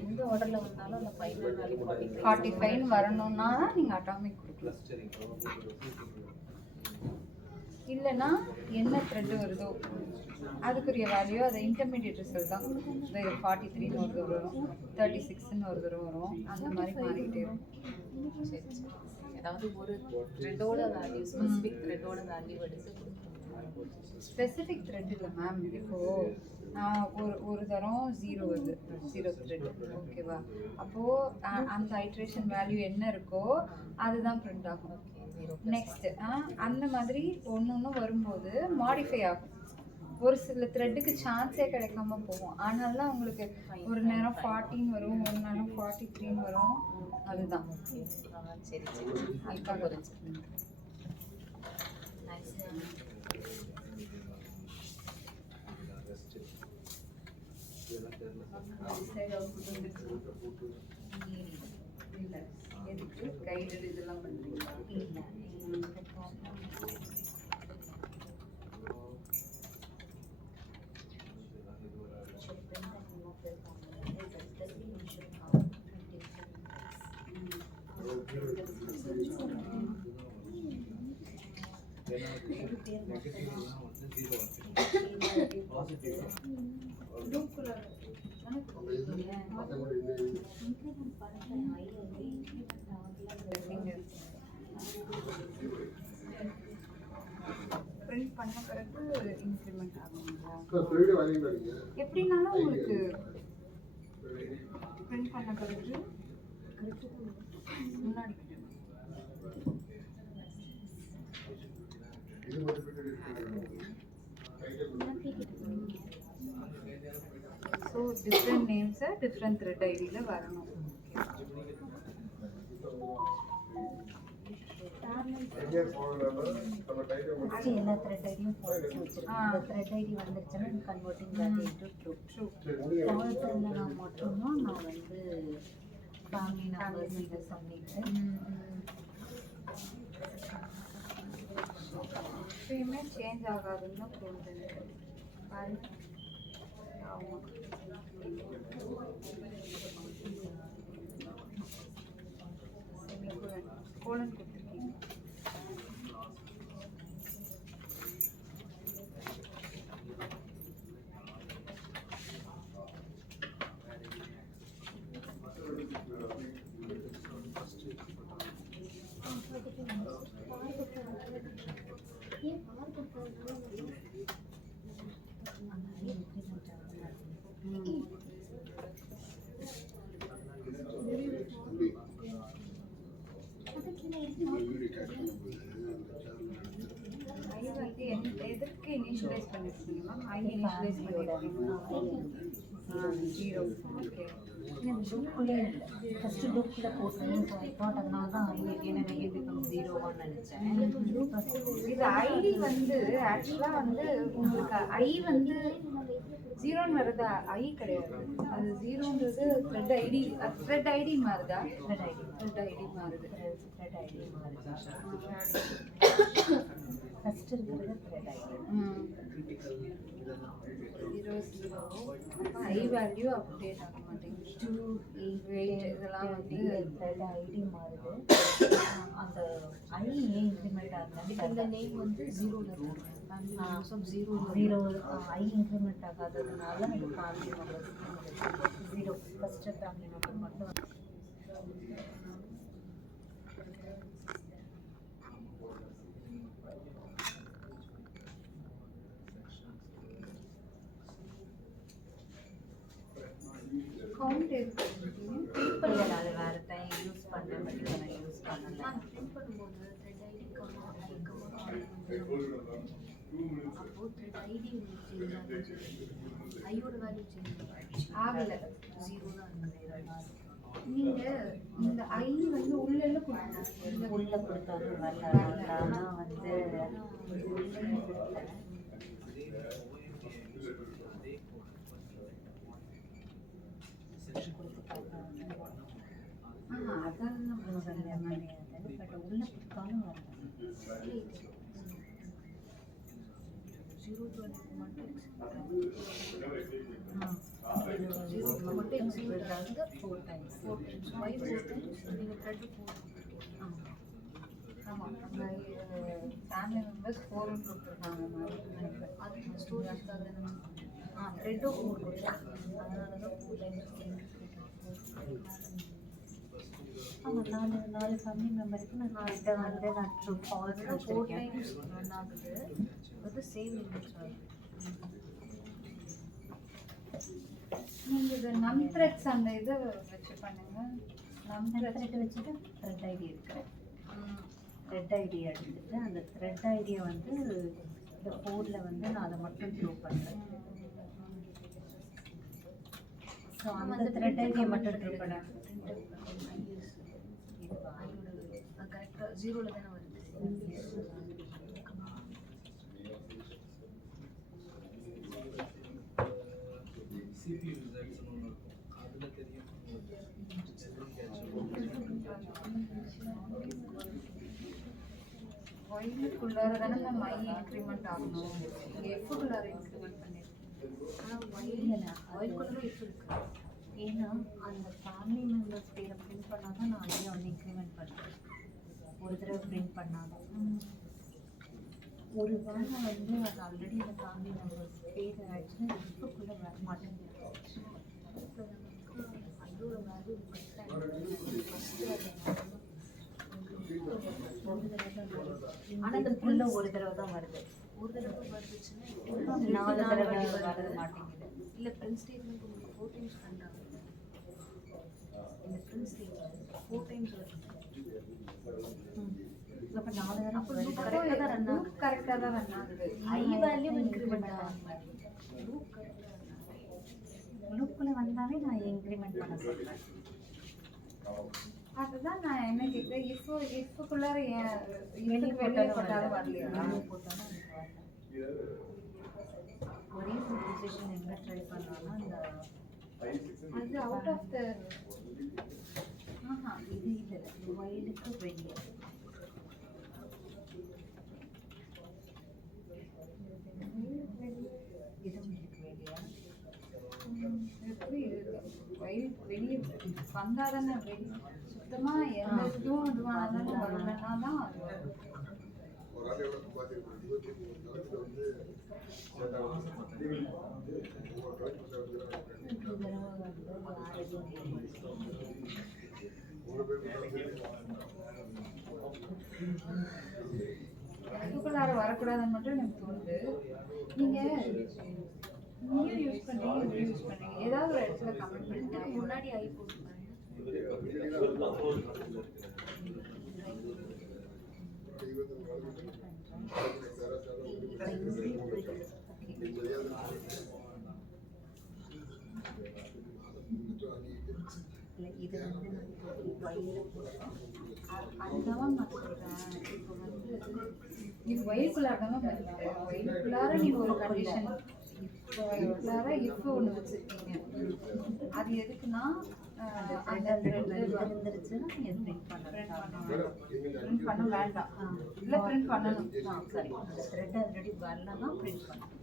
எந்த ஆர்டரில் வந்தாலும் அந்த ஃபைனல் வேல்யூ 45 வரணும்னா நீங்கள் அட்டாமிக் கொடுக்கலாம். இல்லைன்னா என்ன த்ரெட் வருதோ அதுக்குரிய வேல்யூ அதை இன்டர்மீடியட் ரிசல்ட் தான் கொடுக்கும். 43ன்னு ஒரு தடவை வரும், 36ன்னு ஒரு தடவை வரும், அந்த மாதிரி மாறிக்கிட்டே இருக்கும். சரி சரி. அதாவது ஒரு த்ரெட்டோட வேல்யூ ஸ்பெசிஃபிக் த்ரெட்டோட வேல்யூ எடுத்து கொடுக்கணும். ஸ்பெசிஃபிக் த்ரெட் இல்லை மேம். இப்போது நான் ஒரு தரம் 0 வருது, 0 த்ரெட், ஓகேவா? அப்போது அந்த ஐட்ரேஷன் வேல்யூ என்ன இருக்கோ அதுதான் பிரிண்ட் ஆகும். நெக்ஸ்ட் அந்த மாதிரி ஒன்று வரும்போது மாடிஃபை ஆகும். ஒரு சில த்ரெட்டுக்கு சான்ஸே கிடைக்காம போகும். அதனால தான் உங்களுக்கு ஒரு நேரம் 14 வரும், ஒரு நேரம் 43 வரும். அதுதான். சரி சரி. அதுக்காக புரிஞ்சு. இல்லை எதுக்கு கைடட் இதெல்லாம் பண்ணுறீங்களா? இல்லை பிரிண்ட் பண்ண பிறகு இன்க்ரிமெண்ட் ஆகுங்களா? எப்படின்னாலும் உங்களுக்கு பிரிண்ட் பண்ண பிறகு முன்னாடி ஸோ டிஃப்ரெண்ட் நேம்ஸை டிஃப்ரெண்ட் த்ரெட் ஐடியில் வரணும். ஆக்சுவலி எல்லா த்ரெட் ஐடியும் ஃபால்ஸ் வச்சிருக்கேன். அந்த த்ரெட் ஐடி வந்துருச்சுன்னா converting that into true. False இல்லைனா மட்டும்தான் நான் வந்து ஃபேமிலி நம்பர்ஸ் இதை சொல்லிட்டு எப்பயுமே சேஞ்ச் ஆகாதுன்னு தோணுது பாருங்க. ஆமாம், கோலன் கொடுத்துருக்கீங்க. எதற்கு இனிஷியலைஸ் பண்ணிருக்கீங்க மேம்? ஐ இனிஷியலைஸ் பண்ணிருக்கீங்க. 0. ஓகே. டூக்குள்ளே இல்லை, ஃபஸ்ட்டு டூக்கில் போட்டேன். ஸோ ஐ தாட் அதனால தான் எனக்கு பிகம் 0-1 நினச்சேன். இது ஐடி வந்து ஆக்சுவலாக வந்து உங்களுக்கு ஐ வந்து 0ன்னு வர்றது ஐ கிடையாது. அது 0ன்றது த்ரெட் ஐடி. த்ரெட் ஐடி மாறுதா? த்ரெட் ஐடி மாறுது. த்ரெட் ஐடி மாறுதா? ஃபஸ்ட்டு இருக்கிறது thread ID. 0 I value update ஆக மாட்டேங்குது. 2 8 இதெல்லாம் வந்து த்ரெட் ஐடி மாறுது. அந்த ஐ ஏன் இன்க்ரிமெண்ட் ஆகுது? இந்த நேம் வந்து 0ல இருக்கு. ஸோ 0 ஐ இன்க்ரிமெண்ட் ஆகாததுனால எனக்கு family numbers 0 first family number மட்டும். கவுண்ட் எதுக்கு? பீப்புள் அது வேறு டைம் யூஸ் பண்ணேன், பட் இதை நான் யூஸ் பண்ணலை. ஆகலை. நீங்க இந்த ஐ வந்து உள்ள கொடுக்கணும். உள்ள கொடுத்தாரு வரல. ஆனால் வந்து உள்ளேயும் கொடுத்தேன். அதெல்லாம் பட் உள்ள கொடுத்தாலும் வரல. 0 to மட்டும் ஜீரோ மட்டும் எக்ஸிக்யூட் ஆகுது 4 times. Why 4 times? நீங்கள் த்ரெட் 4. ஆமாம் நம்ம ஃபேமிலி மெம்பர்ஸ் 4 கொடுத்துருக்காங்க. அது ஸ்டோரேஜ்க்காக தானே. த்ரெட்டும் 4 கொடுத்தாங்க. அதனால தான் 4 times ஆமாம். நாலு ஃபேமிலி மெம்பருக்கு நான் த்ரெட்டை நான் ஃபால்ஸ் 4 times ரன் ஆகுது. அது சேம் லிமிட்ஸ் ஆகுது. நீங்கள் இது நம் த்ரெட்ஸ் அந்த இதை வச்சு பண்ணுங்க. நம் த்ரெட் வச்சுட்டு த்ரெட் ஐடி இருக்கிறேன். த்ரெட் ஐடியை எடுத்துட்டு அந்த த்ரெட் ஐடியை வந்து இந்த 4ல் வந்து நான் அதை மட்டும் த்ரூ பண்ணுறேன். ஸோ அந்த த்ரெட் ஐடியை மட்டும் த்ரூ பண்ணேன். இது வாயோட கரெக்டாக 0ல் தானே வருது. CPU results ஒன்று இருக்கும் அதில் தெரியும் ஒயிலுக்குள்ளார தானே நம்ம ஐ இன்க்ரிமெண்ட் ஆகணும். இங்கே எஃப்க்குள்ளார இன்க்ரிமெண்ட் பண்ணிருக்கோம். ஆனால் ஒயிலுக்குள்ளே இப்போ இருக்கு. ஏன்னா அந்த ஃபேமிலி மெம்பர்ஸ் பேரை பிரிண்ட் பண்ணால் தான் நான் ஐடியா வந்து இன்க்ரிமெண்ட் பண்ணுறேன். ஒரு தடவை பிரிண்ட் பண்ணாலும் ஒரு வேளை வந்து அது ஆல்ரெடி அந்த ஃபேமிலி மெம்பர்ஸ் பேர் ஆயிடுச்சுன்னா இப்போக்குள்ளே வர மாட்டேங்குது. அதோட வேல்யூ ஆனால் இந்த புள்ள ஒரு தடவை தான் வருது. ஒரு தடவை வருதுச்சுன்னா 4 தடவை வர மாட்டேங்குது. இல்லை பிரிண்ட் ஸ்டேட்மெண்ட் உங்களுக்கு 4 times ரன் ஆகுது. இந்த பிரிண்ட் ஸ்டேட்மெண்ட் 4 times வருது. அப்போ 4 தடவை கரெக்டாக தான் ரன் ஆகுது. கரெக்டாக தான் ரன் ஆகுது. ஐ வேல்யூ இன்க்ரிமெண்ட் ஆகுது. லூப்புக்குள்ளே வந்தாலே நான் இன்க்ரிமெண்ட் பண்ண சொல்கிறேன். அதுதான் நான் என்ன கேட்குறேன். இஃப்க்குள்ளார வெளியே போட்டாலும் வரலையா? போட்டாலும் ஒரே ஒரு பொசிஷன் எங்கே ட்ரை பண்ணலாம்னா இந்த அது அவுட் ஆஃப் த இது இல்லை ஒயிலுக்கு வெளியே இது உங்களுக்கு வெளியே எப்படி வெளியே வந்தால் தானே சுத்தமாக எந்த இதுவானாலும் வரலன்னா தான் அது வரும். இதுக்குள்ளார வரக்கூடாதுன்னு மட்டும் எனக்கு தோணுது. நீங்கள் நியூ யூஸ் பண்ணுறீங்க ஏதாவது ஒரு இடத்துல கமெண்ட் பண்ணிட்டு முன்னாடி ஐ போட்டுருக்காங்க. இது வந்து அதுதான் நான் சொல்கிறேன். இப்போ வந்து இது வயிறுக்குள்ளார தான் வருது. வயிறுக்குள்ளார நீங்கள் ஒரு கண்டிஷன் வயிறுக்குள்ளார இப்போ ஒன்று வச்சுருக்கீங்க. அது எதுக்குன்னா அந்த இருந்துருச்சுன்னா நீங்கள் பிரிண்ட் பிரிண்ட் பண்ண வேண்டாம். இல்லை பிரிண்ட் பண்ணணும். சரி அந்த த்ரெட் ஆல்ரெடி வரலன்னா பிரிண்ட் பண்ணணும்.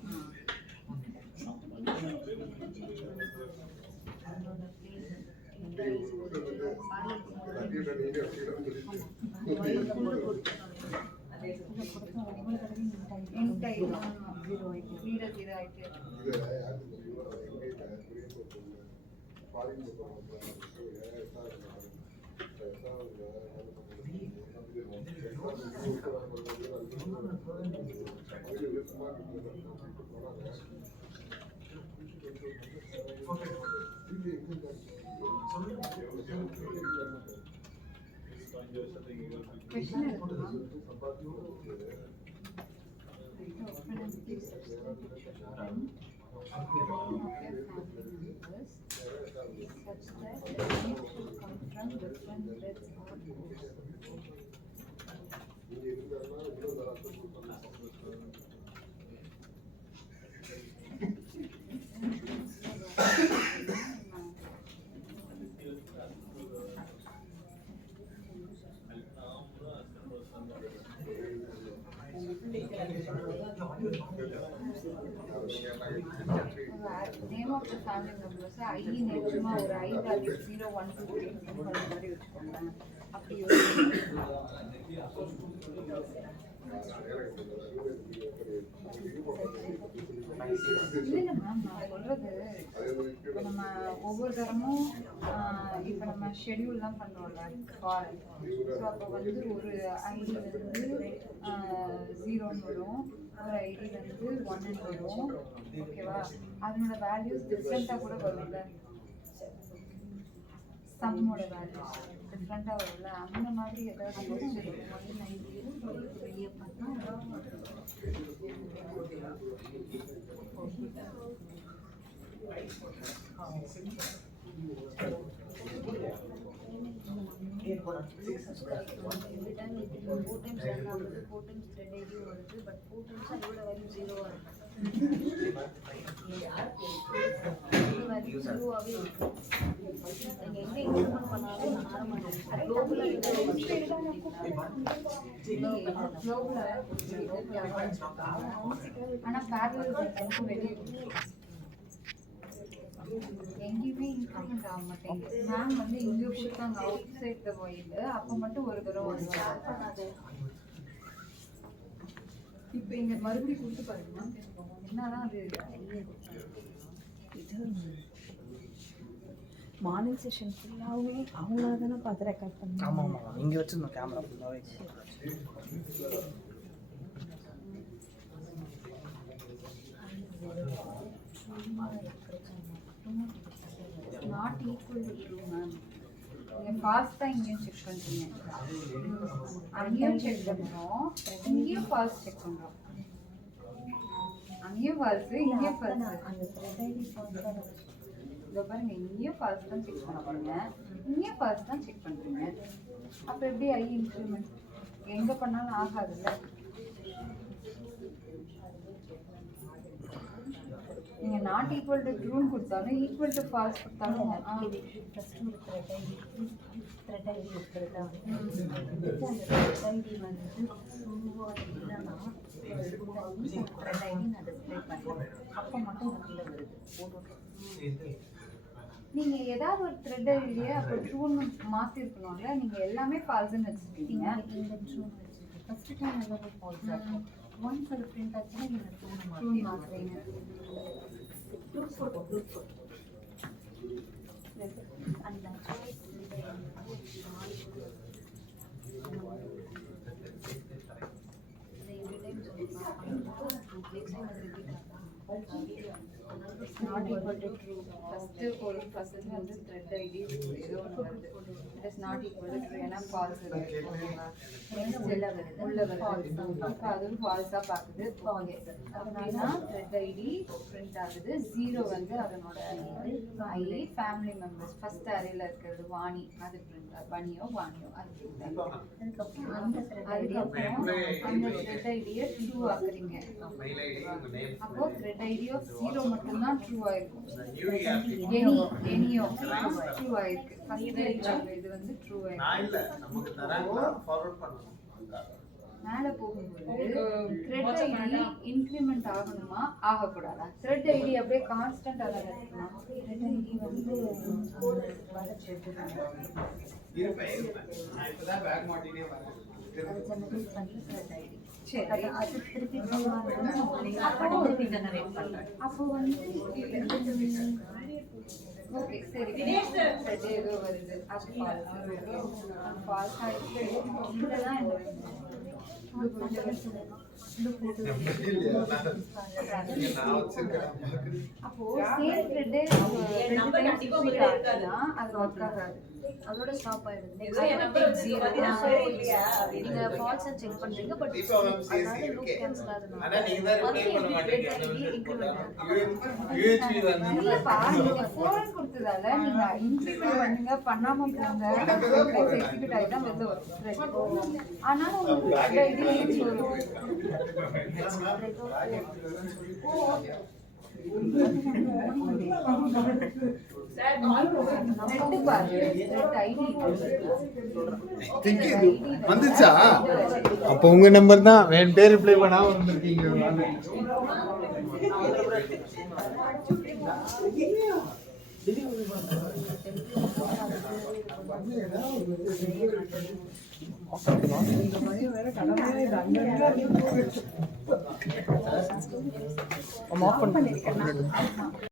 Name of the family members I name சும்மா ஒரு ஐ வேல்யூ 0 1 2 3 அந்த மாதிரி வச்சுக்கோங்க. அப்படி இல்லை மேம், நான் சொல்றது இப்போ நம்ம ஒவ்வொரு தரமும் இப்போ நம்ம ஷெடியூல்லாம் பண்ணுறோம்ல கால். ஸோ அப்போ வந்து ஒரு ஐடி வந்து 0ன்னு வரும், ஒரு ஐடி வந்து 1ன்னு வரும். ஓகேவா? அதனோட வேல்யூஸ் டிஃப்ரெண்ட்டாக கூட வரும்ல, சம்மோட வேல்யூஸ் டிஃப்ரெண்ட்டாக வரும்ல, அந்த மாதிரி ஏதாவது வெளியே பார்த்தா every time it 4 times run ஆகுது, 4 times thread ID வருது, but 4 times அதோட வேல்யூ 0 ஆ இருக்கு. வேல்யூ 0 ஆவே இருக்கு. நீங்க எங்க இன்க்ரிமெண்ட் பண்ணாலும் மாற மாட்டேங்குது. குளோபல் ஆனால் பேரலல் வெளியே எங்கேயுமே இன்க்ரிமெண்ட் ஆக மாட்டேங்குது. மேம் வந்து இங்கே கொடுத்தாங்க அவுட் சைட் த வாயில், அப்போ மட்டும் ஒரு தடவை வருவாங்க. இப்போ இங்க மறுபடியும் கொடுத்து பாருங்க. என்னதான் அது இது மார்னிங் செஷன் ஃபுல்லாகவே அவங்களா தானே பார்த்து ரெக்கார்ட் பண்ணாங்க. ஆமாம் ஆமாம், இங்கே வச்சுருந்தோம் கேமரா ஃபுல்லாகவே. Not equal to true ma'am. நீங்கள் ஃபாஸ்ட்டாக இங்கேயும் செக் பண்ணுறீங்க, அங்கேயும் செக் பண்ணுறோம், இங்கேயும் ஃபாஸ்ட் செக் பண்ணுறோம். அங்கேயும் ஃபால்ஸு, இங்கேயும் ஃபால்ஸு. அந்த thread ID ஃபால்ஸாக இதோ பாருங்க, இங்கேயும் ஃபால்ஸ் தான் செக் பண்ணுறீங்க, இங்கேயும் ஃபால்ஸ் தான் செக் பண்ணுறீங்க. அப்போ எப்படி ஐ இன்க்ரிமெண்ட் எங்கே பண்ணாலும் ஆகாதுல்ல. நீங்கள் நாட் ஈக்குவல் டு ட்ரூன்னு கொடுத்தாலும் ஈக்குவல் டு ஃபால்ஸ் கொடுத்தாலும் ஃபஸ்ட்டு ஒரு thread ID இருக்கிறதா அந்த thread ID வந்து ட்ரூவா இல்லைன்னா thread ID நான் டிஸ்பிளே பண்ணுறேன், அப்போ மட்டும் உள்ள வருது போட்டு. நீங்கள் ஏதாவது ஒரு த்ரெட் இல்லையே, அப்போ ட்ரூன்னு மாற்றிருக்கணும்ல. நீங்கள் எல்லாமே ஃபால்ஸ்ன்னு வச்சுருக்கீங்க. இந்த ட்ரூ ஃபஸ்ட்டு டைம் எல்லாமே ஃபால்ஸாக இருக்கும். ஒன்ஸ் அது பிரிண்ட் ஆச்சுன்னா நீங்கள் ட்ரூ மாற்றுறீங்க. அந்த not equal to true first வந்து த்ரெட் ஐடி ஏதோ ஒன்று வருது, it is not equal to true, ஏன்னா ஃபால்ஸ் இருக்குது. உள்ள வருது, இப்போ அதுவும் ஃபால்ஸாக பார்க்குது. ஃபால்ஸ் அப்படின்னா த்ரெட் ஐடி பிரிண்ட் ஆகுது. 0 வந்து அதனோட ஐடி ஃபேமிலி மெம்பர்ஸ் ஃபர்ஸ்ட் அறையில் இருக்கிறது வாணி, அது பிரிண்ட் பனியோ வாணியோ அது பிரிண்ட் ஆகுது. அதுக்கப்புறம் அந்த த்ரெட் ஐடியை ட்ரூ ஆக்குறீங்க. அப்போ த்ரெட் ஐடி ஆஃப் 0 மட்டும்தான் ட்ரூ ஆயிருக்கும். எனியோ ட்ரூ ஆயிருக்கு. ஃபர்ஸ்ட் இது வந்து ட்ரூ ஆயிருக்கு. மேலே போகும்போது த்ரெட் ஐடி இன்க்ரிமெண்ட் ஆகணுமா ஆகக்கூடாதா? த்ரெட் ஐடி அப்படியே கான்ஸ்டன்ட் அளவு இருக்குமா? த்ரெட் ஐடி வந்து வர த்ரெட்டு தான் அது ஜெனரேட் பண்ணி த்ரெட் ஐடி. சரி, அது திருப்பி திருப்பி ஜெனரேட் பண்ணுறேன். அப்போ வந்து ஓகே சரி, த்ரெட் ஏதோ வருது, அது ஃபால்ஸ் ஆயிருக்கு. இதெல்லாம் அப்போ சேம் த்ரெட்டே அது ஒர்க் ஆகாது, அதோட ஸ்டாப் ஆயிடுது. நீங்க ஃபால்ஸ் செக் பண்றீங்க, பட் அதனால லூப் கேன்சல் ஆகுது. இல்லப்பா, நீங்க ஃபோன் கொடுத்ததால நீங்க இன்க்ரிமெண்ட் பண்ணுங்க, பண்ணாம போங்க, எக்ஸிக்யூட் ஆகி தான் வெளில வரும். ஆனாலும் உங்களுக்கு ஐடி வரும். வந்துச்சா? அப்போ உங்க நம்பர் தான் வேன் பேர் ரிப்ளை பண்ணாம வந்திருக்கீங்க. இந்த பையன் வேற கடமையா இது அங்கங்க ஆஃப் பண்ணிருக்கேன்